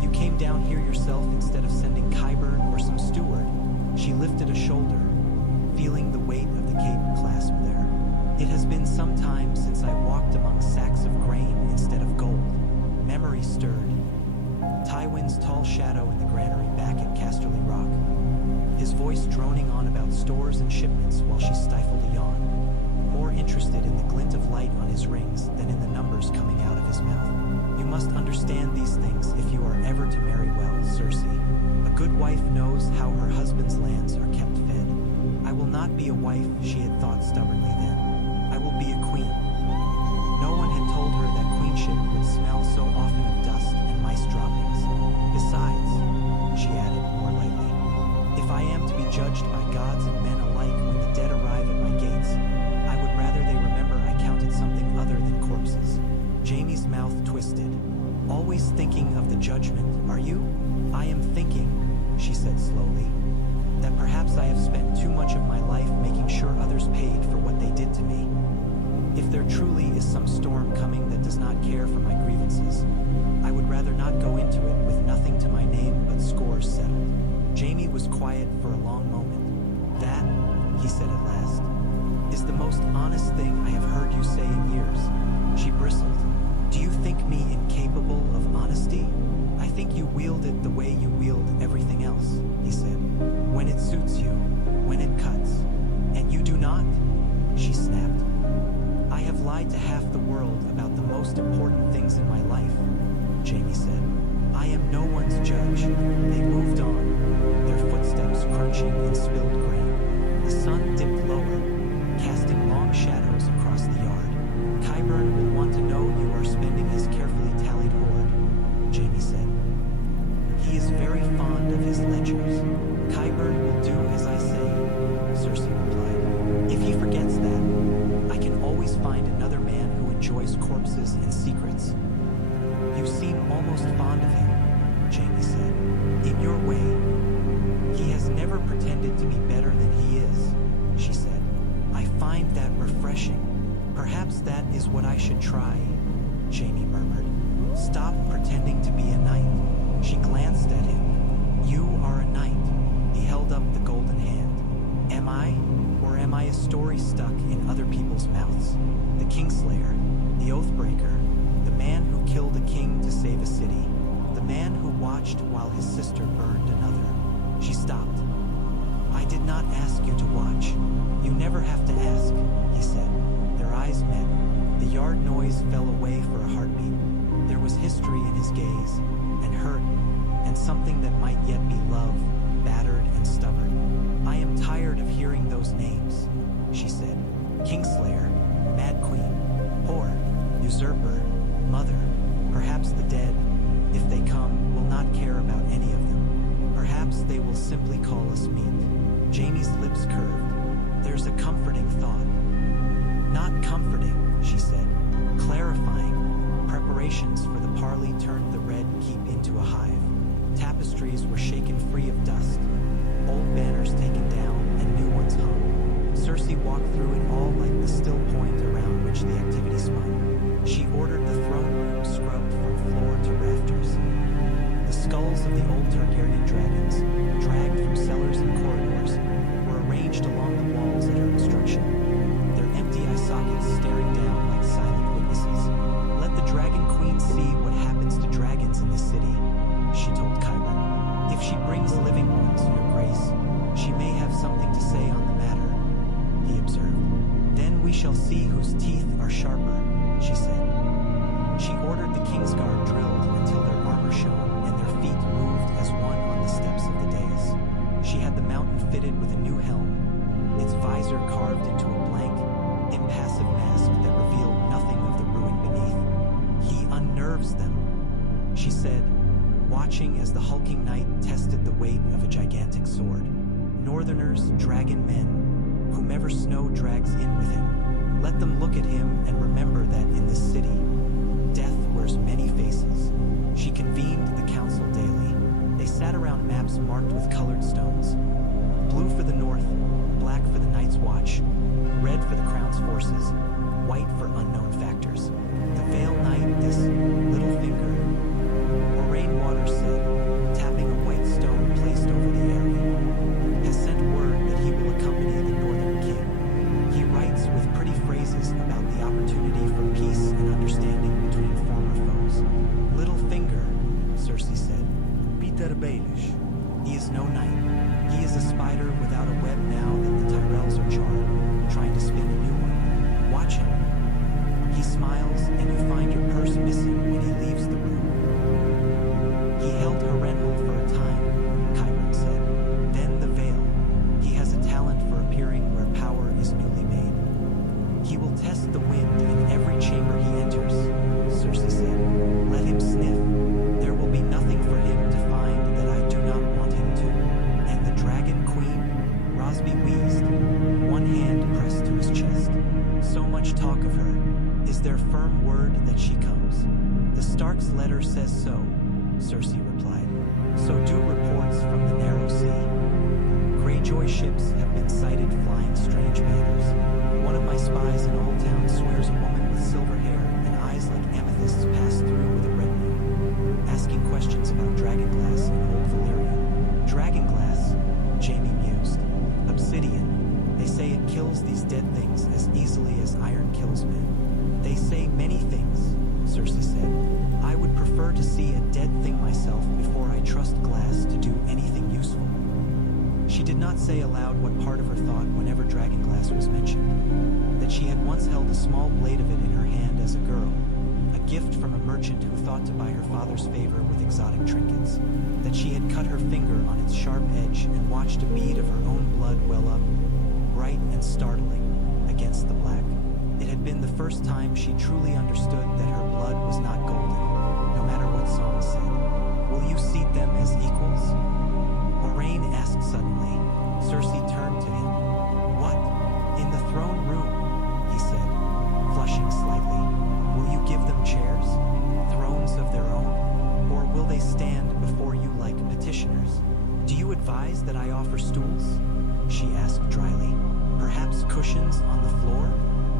you came down here yourself instead of sending Qyburn or some steward. She lifted a shoulder, feeling the weight of the cape clasp there. It has been some time since I walked among sacks of grain instead of gold. Memory stirred. Tywin's tall shadow in the granary back at Casterly Rock. His voice droning on about stores and shipments while she stifled a yawn, more interested in the glint of light on his rings than in the numbers coming out of his mouth. You must understand these things if you are ever to marry well, Cersei. A good wife knows how her husband's lands are kept fed. I will not be a wife, she had thought stubbornly then. I will be a queen. No one had told her that queenship would smell so often of dust and mice droppings. Besides, she added more lightly, if I am to be judged by gods and men alike when the dead arrive at my gates, I would rather they remember I counted something other than corpses. Jaime's mouth twisted. Always thinking of the judgment, are you? I am thinking, she said slowly, that perhaps I have spent too much of my life making sure others paid for what they did to me. If there truly is some storm coming that for a long moment. "That," he said at last, "is the most honest thing I have heard you say in years." She bristled. "Do you think me incapable of honesty? I think you wield it the way you wield everything else," he said. "When it suits you, when it cuts. And you do not?" She snapped. "I have lied to half the world about the most important things in my life," Jamie said. "I am no one's judge." They moved on, their footsteps crunching in spilled grain. The sun dipped lower, casting long shadows across the yard. "Qyburn will want to know you are spending his carefully tallied hoard," Jamie said. "He is very fond of his ledgers." "Qyburn will do as I say," Cersei replied. "If he forgets that, I can always find another man who enjoys corpses and secrets." "You seem almost fond of him," Jamie said. "In your way." "He has never pretended to be better than he is," she said. "I find that refreshing. Perhaps that is what I should try," Jamie murmured. "Stop pretending to be a knight." She glanced at him. "You are a knight." He held up the golden hand. "Am I? Or am I a story stuck in other people's mouths? The Kingslayer, the Oathbreaker, the man who killed a king to save a city, the man who watched while his sister burned another." She stopped. "I did not ask you to watch. You never have to ask," he said. Their eyes met. The yard noise fell away for a heartbeat. There was history in his gaze, and hurt, and something that might yet be love, battered and stubborn. "I am tired of hearing those names," she said. "Kingslayer, Mad Queen, Whore, Usurper, Mother. Perhaps the dead, if they come, will not care about any of them. Perhaps they will simply call us meat." Jamie's lips curved. "There's a comforting thought." "Not comforting," she said. "Clarifying." Preparations for the parley turned the red keep into a hive. Tapestries were shaken free of dust, old banners taken down and new ones hung. Cersei walked through it all like the still point around which the activity spun. She ordered the throne room scrubbed from floor to rafters. The skulls of the old Targaryen dragons, dragged from cellars and corridors, were arranged along the walls at her instruction, their empty eye sockets staring down like silent witnesses. "Let the Dragon Queen see what happens to dragons in this city," she told Qyburn. "If she brings living ones, Your Grace, she may have something to say on the matter," he observed. "Then we shall see whose teeth are sharper," she said. She ordered the Kingsguard drilled until their armor shone and their feet moved as one on the steps of the dais. She had the mountain fitted with a new helm, its visor carved into a blank, impassive mask that revealed nothing of the ruin beneath. "He unnerves them," she said, watching as the hulking knight tested the weight of a gigantic sword. "Northerners, dragon men, whomever snow drags in with him, let them look at him and remember that in this city, death wears many faces." She convened the council daily. They sat around maps marked with colored stones. Blue for the north, black for the Night's Watch, red for the Crown's forces, white for unknown factors. "The Vale Knight, this little finger," Moraine Waters said, tapping a white stone placed over the area, "has sent word that he will accompany the Northern King. He writes with pretty phrases about the opportunity for peace and understanding between former foes." "Littlefinger," Cersei said. "Peter Baelish. He is no knight. He is a spider without a web now that the Tyrells are charred, trying to spin a new one. Watch him. He smiles and you find your purse missing when he leaves the room." "He held Harrenhal for a time," Qyburn said. "Then the Vale. He has a talent for appearing where power is newly made. He will test the wind in every chamber he enters," Cersei said. "Let him sniff. There will be nothing for him to find that I do not want him to." "And the Dragon Queen?" Rosby wheezed, one hand pressed to his chest. "So much talk of her. Is there firm word that she comes?" "The Stark's letter says so," Cersei replied. "So do reports from the Narrow Sea. Greyjoy ships have been sighted flying strange banners. One of my spies in Old Town swears a woman with silver hair and eyes like amethysts passed through with a red moon, asking questions about dragonglass in Old Valyria." "Dragonglass?" Jamie prefer to see a dead thing myself before I trust glass to do anything useful." She did not say aloud what part of her thought whenever dragonglass was mentioned. That she had once held a small blade of it in her hand as a girl, a gift from a merchant who thought to buy her father's favor with exotic trinkets. That she had cut her finger on its sharp edge and watched a bead of her own blood well up, bright and startling, against the black. It had been the first time she truly understood that her blood was not golden, no matter what songs said. "Will you seat them as equals?" Moraine asked suddenly. Cersei turned to him. "What? In the throne room?" he said, flushing slightly. "Will you give them chairs? Thrones of their own? Or will they stand before you like petitioners? Do you advise that I offer stools?" she asked dryly. "Perhaps cushions on the floor?"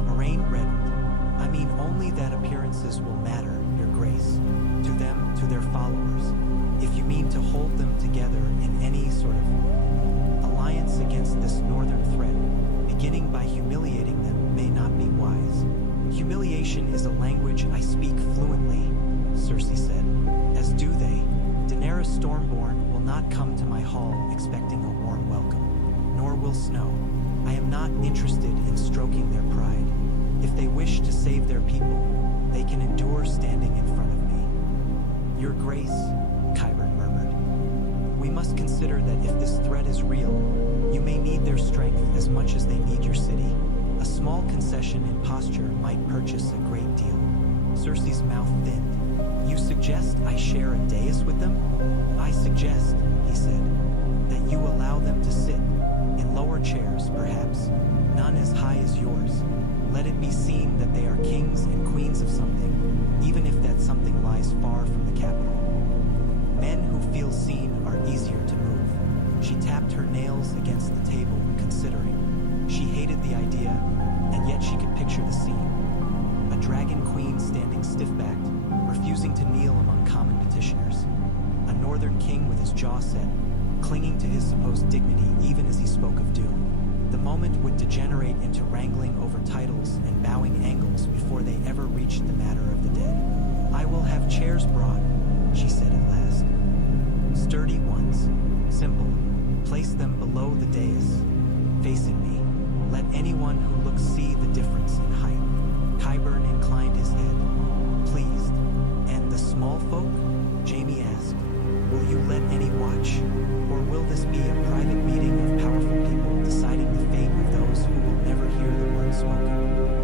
Moraine reddened. "I mean only that appearances will matter, Your Grace. To them, to their followers. If you mean to hold them together in any sort of alliance against this northern threat, beginning by humiliating them may not be wise." "Humiliation is a language I speak fluently," Cersei said. "As do they. Daenerys Stormborn will not come to my hall expecting a warm welcome. Nor will Snow. I am not interested in stroking their pride. If they wish to save their people, they can endure standing in front of me." "Your Grace," Qyburn murmured, "we must consider that if this threat is real, you may need their strength as much as they need your city. A small concession in posture might purchase a great deal." Cersei's mouth thinned. "You suggest I share a dais with them?" "I suggest," he said, "that you allow them to sit, in lower chairs perhaps, none as high as yours. Let it be seen that they are kings and queens of something, even if that something lies far from the capital. Men who feel seen are easier to move." She tapped her nails against the table, considering. She hated the idea, and yet she could picture the scene. A dragon queen standing stiff-backed, refusing to kneel among common petitioners. A northern king with his jaw set, clinging to his supposed dignity even as he spoke of doom. The moment would degenerate into wrangling over titles and bowing angles before they ever reached the matter of the dead. "I will have chairs brought," she said at last. "Sturdy ones, simple. Place them below the dais, facing me. Let anyone who looks see the difference in height." Qyburn inclined his head, pleased. "And the small folk?" Jaime asked. "Will you let any watch? Or will this be a private meeting of powerful people deciding the fate of those who will never hear the word spoken?"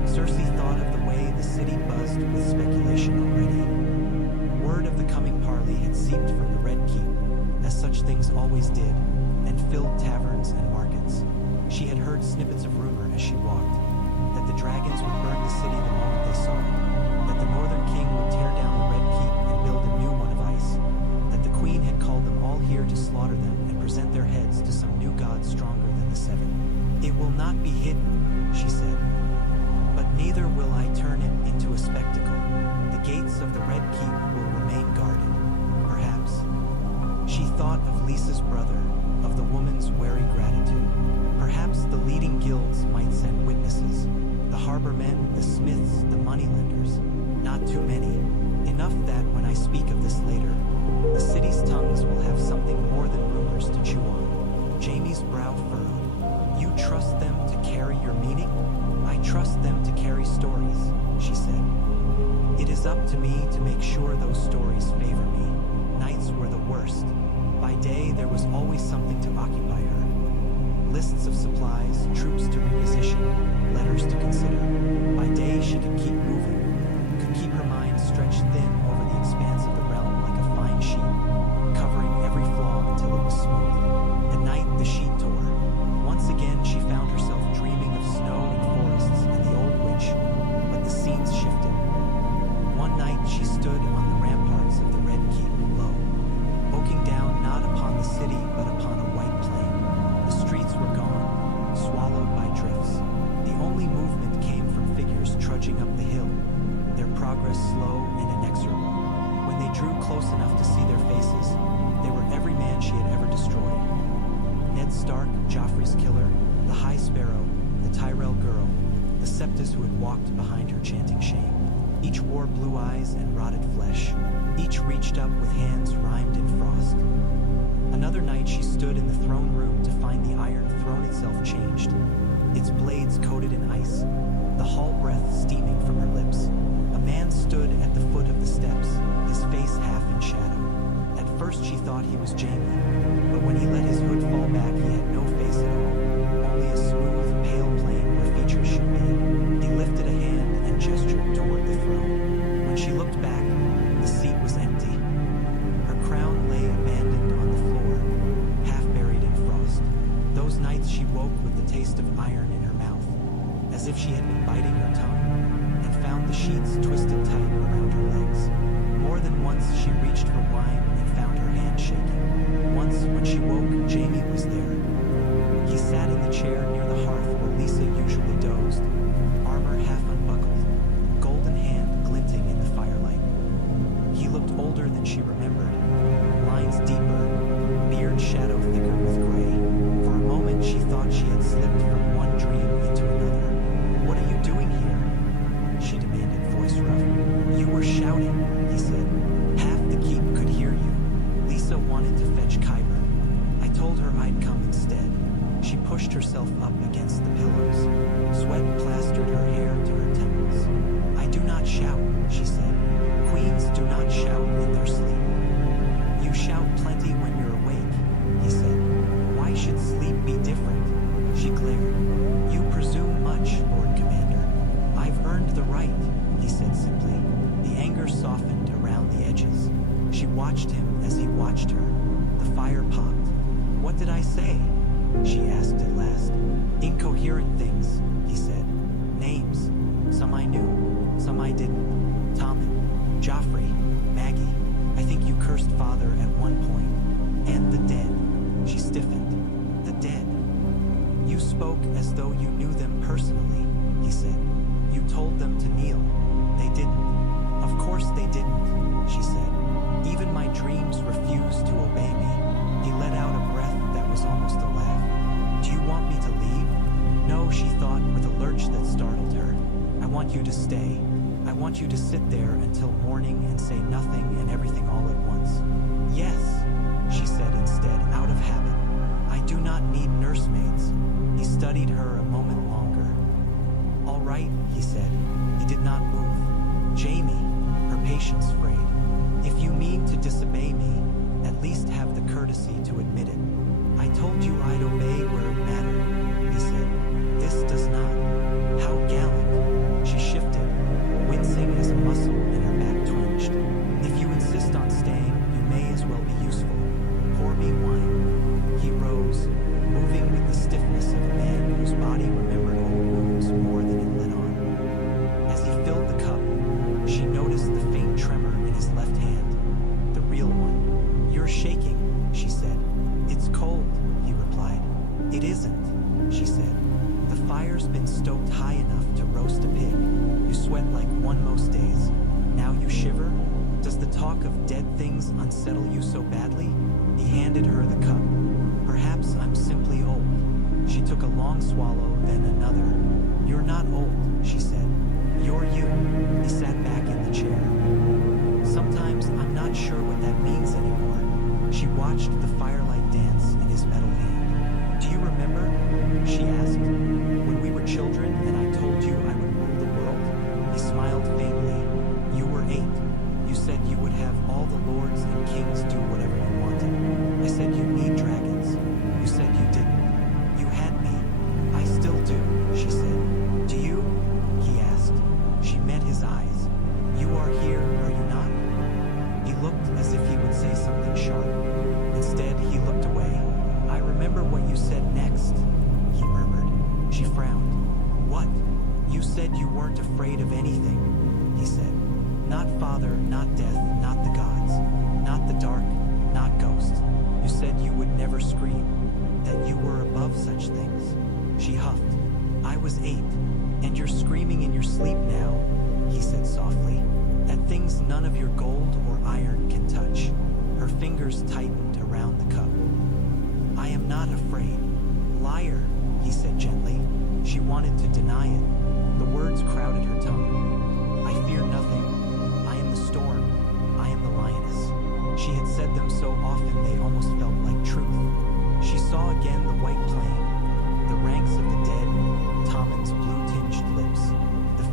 Cersei thought of the way the city buzzed with speculation already. Word of the coming parley had seeped from the Red Keep, as such things always did, and filled taverns and markets. She had heard snippets of rumor as she walked, that the dragons would burn the city the moment they saw it, that the Northern King would tear down the Red Keep and build a new one of ice, that the Queen had called them all here to slaughter them and present their heads to some new god stronger than the Seven. "It will not be hidden," she said, "but neither will I turn it into a spectacle. The gates of the Red Keep will remain guarded, perhaps." She thought of Lisa's brother, of the woman's wary gratitude. Perhaps the leading guilds might send witnesses, the harbormen, the smiths, the moneylenders. Not too many. Enough that when I speak of this later, the city's tongues will have something more than rumors to chew on. Jaime's brow furrowed. "You trust them to carry your meaning?" "I trust them to carry stories," she said. "It is up to me to make sure those stories favor me." Nights were the worst. By day there was always something to occupy her. Lists of supplies, troops to reposition, letters to consider. By day she could keep moving, could keep her mind stretched thin over the expanse of the realm like a fine sheet, covering every flaw until it was smooth. At night the sheet tore. Once again she found herself dreaming of snow and forests and the old witch, but the scenes shifted. One night she stood on the ramparts of the Red Keep low, looking down not upon the city but upon a white plain. The streets were gone, swallowed by drifts. The only movement came from figures trudging up the hill, their progress slow and inexorable. When they drew close enough to see their faces, they were every man she had ever destroyed. Ned Stark, Joffrey's killer, the High Sparrow, the Tyrell girl, the Septus who had walked behind her chanting shame. Each wore blue eyes and rotted flesh. Each reached up with hands rimed in frost. Another night she stood in the throne room to find the iron throne itself changed, its blades coated in ice, the hall breath steaming from her lips. A man stood at the foot of the steps, his face half in shadow. At first she thought he was Jaime, but when he let his hood fall back he had no face at all, only a smooth, pale plane where features should be. He lifted a hand and gestured toward the throne. When she looked back, the seat was empty. Her crown lay abandoned on the floor, half buried in frost. Those nights she woke with the taste of iron in her mouth, as if she had been biting her tongue, and found the sheets twisted tight around her legs. More than once she reached for wine and found her hand shaking. Once, when she woke, Jaime was there. He sat in the chair near the hearth where Lisa usually dozed, armor half unbuckled, golden hand glinting in the firelight. He looked older than she remembered, lines deeper, beard shadow thicker with gray. For a moment she thought she had slipped from one dream into another. "What are you doing here?" she demanded, voice rough. "You were shouting," he said. "Half the keep could hear you." Lisa wanted to fetch Kyber. "I told her I'd come instead." She pushed herself up against the pillows. Sweat plastered her hair to her temples. "I do not shout," she said. "Queens do not shout in their sleep." "You shout plenty when you're awake," he said. "Why should sleep be different?" She glared. "You presume much, Lord Commander." "I've earned the right," he said simply. The anger softened around the edges. She watched him as he watched her. The fire popped. "What did I say?" she asked at last. "Incoherent things," he said. "Names. Some I knew, some I didn't. Tommen, Joffrey, Maggie. I think you cursed father at one point. And the dead." She stiffened. "The dead. You spoke as though you knew them personally," he said. "You told them to kneel. They didn't." "Of course they didn't," she said. "Even my dreams refused to obey me." He let out a breath that was almost a laugh. "Do you want me to leave?" "No," she thought with a lurch that startled her. "I want you to stay. I want you to sit there until morning and say nothing and everything all at once." "Yes," she said instead, out of habit. "I do not need nursemaids." He studied her a moment longer. "All right," he said. He did not move. "Jaime," her patience frayed. "If you mean to disobey me, at least have the courtesy to admit it." "I told you I'd obey where it mattered," he said. "This does not." "How gallant." She shifted, wincing as a muscle in her back twitched. "If you insist on staying, you may as well be useful. Pour me wine." He rose, moving with the stiffness of a man whose body remembered old wounds more than it let on. As he filled the cup, she noticed the faint tremor in his left hand, the real one. "You're shaking," she said. "It's cold," he replied. "It isn't," she said. "The fire's been stoked high enough to roast a pig. You sweat like one most days. Now you shiver? Does the talk of dead things unsettle you so badly?" He handed her the cup. "Perhaps I'm simply old." She took a long swallow, then another. "You're not old," she said. "You're you." He sat back in the chair. "Sometimes I'm not sure what that means anymore." She watched the firelight dance in his metal hand. "Do you remember?" she asked. "When we were children and I told you I would rule the world?" He smiled faintly. "You were 8. You said you would have all the lords and kings do whatever you wanted. I said you need dragons. You said you didn't. You had me. I still do," she said. "Do you?" he asked. She met his eyes. "You are here, are you not?" He looked as if he would say something sharp. Instead, he looked away. "I remember what you said next," he murmured. She frowned. "What?" "You said you weren't afraid of anything," he said. "Not father, not death, not the gods, not the dark, not ghosts. You said you would never scream, that you were above such things." She huffed. "I was 8, and you're screaming in your sleep now," he said softly, "at things none of your gold or iron can touch." Her fingers tightened around the cup. "I am not afraid." "Liar," he said gently. She wanted to deny it. The words crowded her tongue. "I fear nothing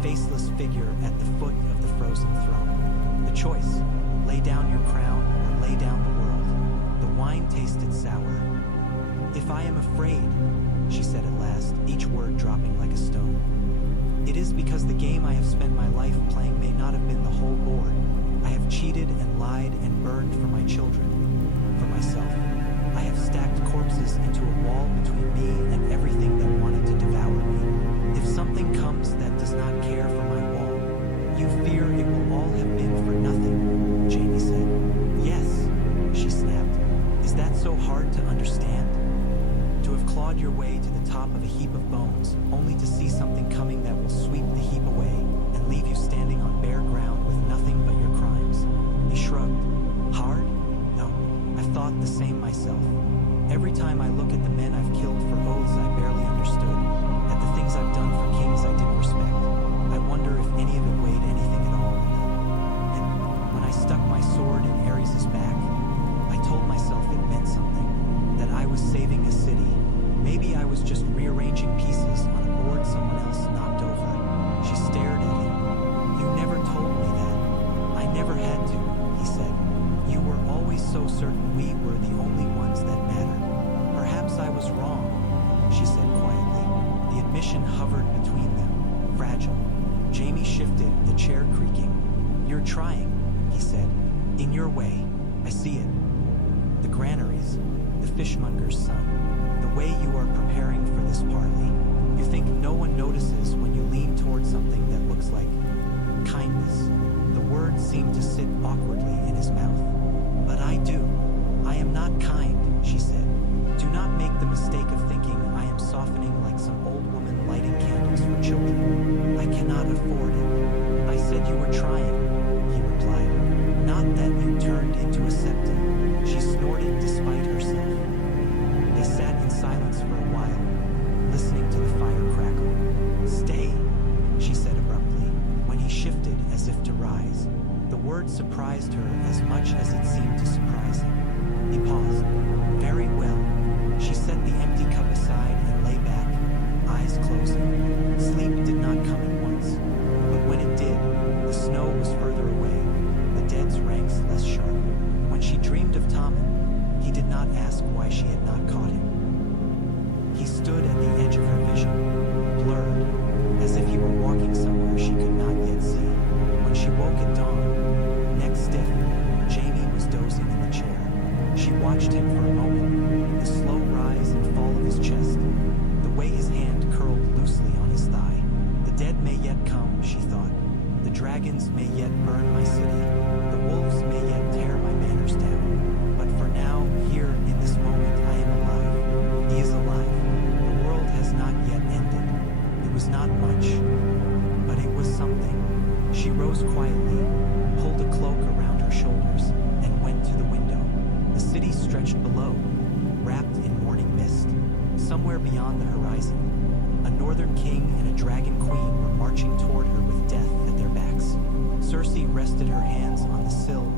faceless figure at the foot of the frozen throne. The choice: lay down your crown or lay down the world. The wine tasted sour. "If I am afraid," she said at last, each word dropping like a stone, "it is because the game I have spent my life playing may not have been the whole board. I have cheated and lied and burned for my children, for myself. I have stacked corpses into a wall between me and everything that wanted to devour me. If something comes that does not care for my wall, you fear it will all have been for nothing," Jaime said. "Yes," she snapped. "Is that so hard to understand? To have clawed your way to the top of a heap of bones, only to see something coming that will sweep the heap away and leave you standing on bare ground with nothing but your crimes." He shrugged. "Hard? No, I've thought the same myself. Every time I look at the men I've killed for oaths I barely understood, at the things I've done for kings I didn't respect, I wonder if any of it weighed anything at all. And when I stuck my sword in Ares' back, I told myself it meant something, that I was saving a city. Maybe I was just rearranging pieces on a board someone else knocked over." She stared at him. "You never told me that." "I never had to," he said. "You were always so certain we were the only ones that mattered. Perhaps I was wrong," she said quietly. The admission hovered between them, fragile. Jaime shifted, the chair creaking. "You're trying," he said. "In your way. I see it. The granaries, the fishmonger's son, the way you are preparing for this parley. You think no one notices when you lean toward something that looks like kindness." The words seemed to sit awkwardly in his mouth. "But I do. I am not kind," she said. "Do not make the mistake of thinking I am softening like some old woman lighting candles for children. I cannot afford it." "I said you were trying," he replied. "Not that you turned into a septum." She snorted despite herself. They sat in silence for a while, listening to the fire crackle. "Stay," she said abruptly, when he shifted as if to rise. The word surprised her as much as it seemed to surprise him. He paused. "Very well." She set the empty cup aside and lay back, eyes closing. Sleep did not come at once, but when it did, the snow was further away, the dead's ranks less sharp. When she dreamed of Tommen, he did not ask why she had not caught him. He stood at the edge of her vision, blurred, as if he were walking somewhere she could not yet see. When she woke at dawn, neck stiff, Jaime was dozing in the chair. She watched him for a moment, the slow rise and fall of his chest, the way his hand curled loosely on his thigh. The dead may yet come, she thought. The dragons may yet burn my city. The wolves may yet tear my banners down. But for now, here, in this moment, I am alive. He is alive. The world has not yet ended. It was not much, but it was something. She rose quietly, pulled a cloak around her shoulders, and went to the window. The city stretched below, wrapped in morning mist. Somewhere beyond the horizon, a northern king and a dragon queen were marching toward her with death at their backs. Cersei rested her hands on the sill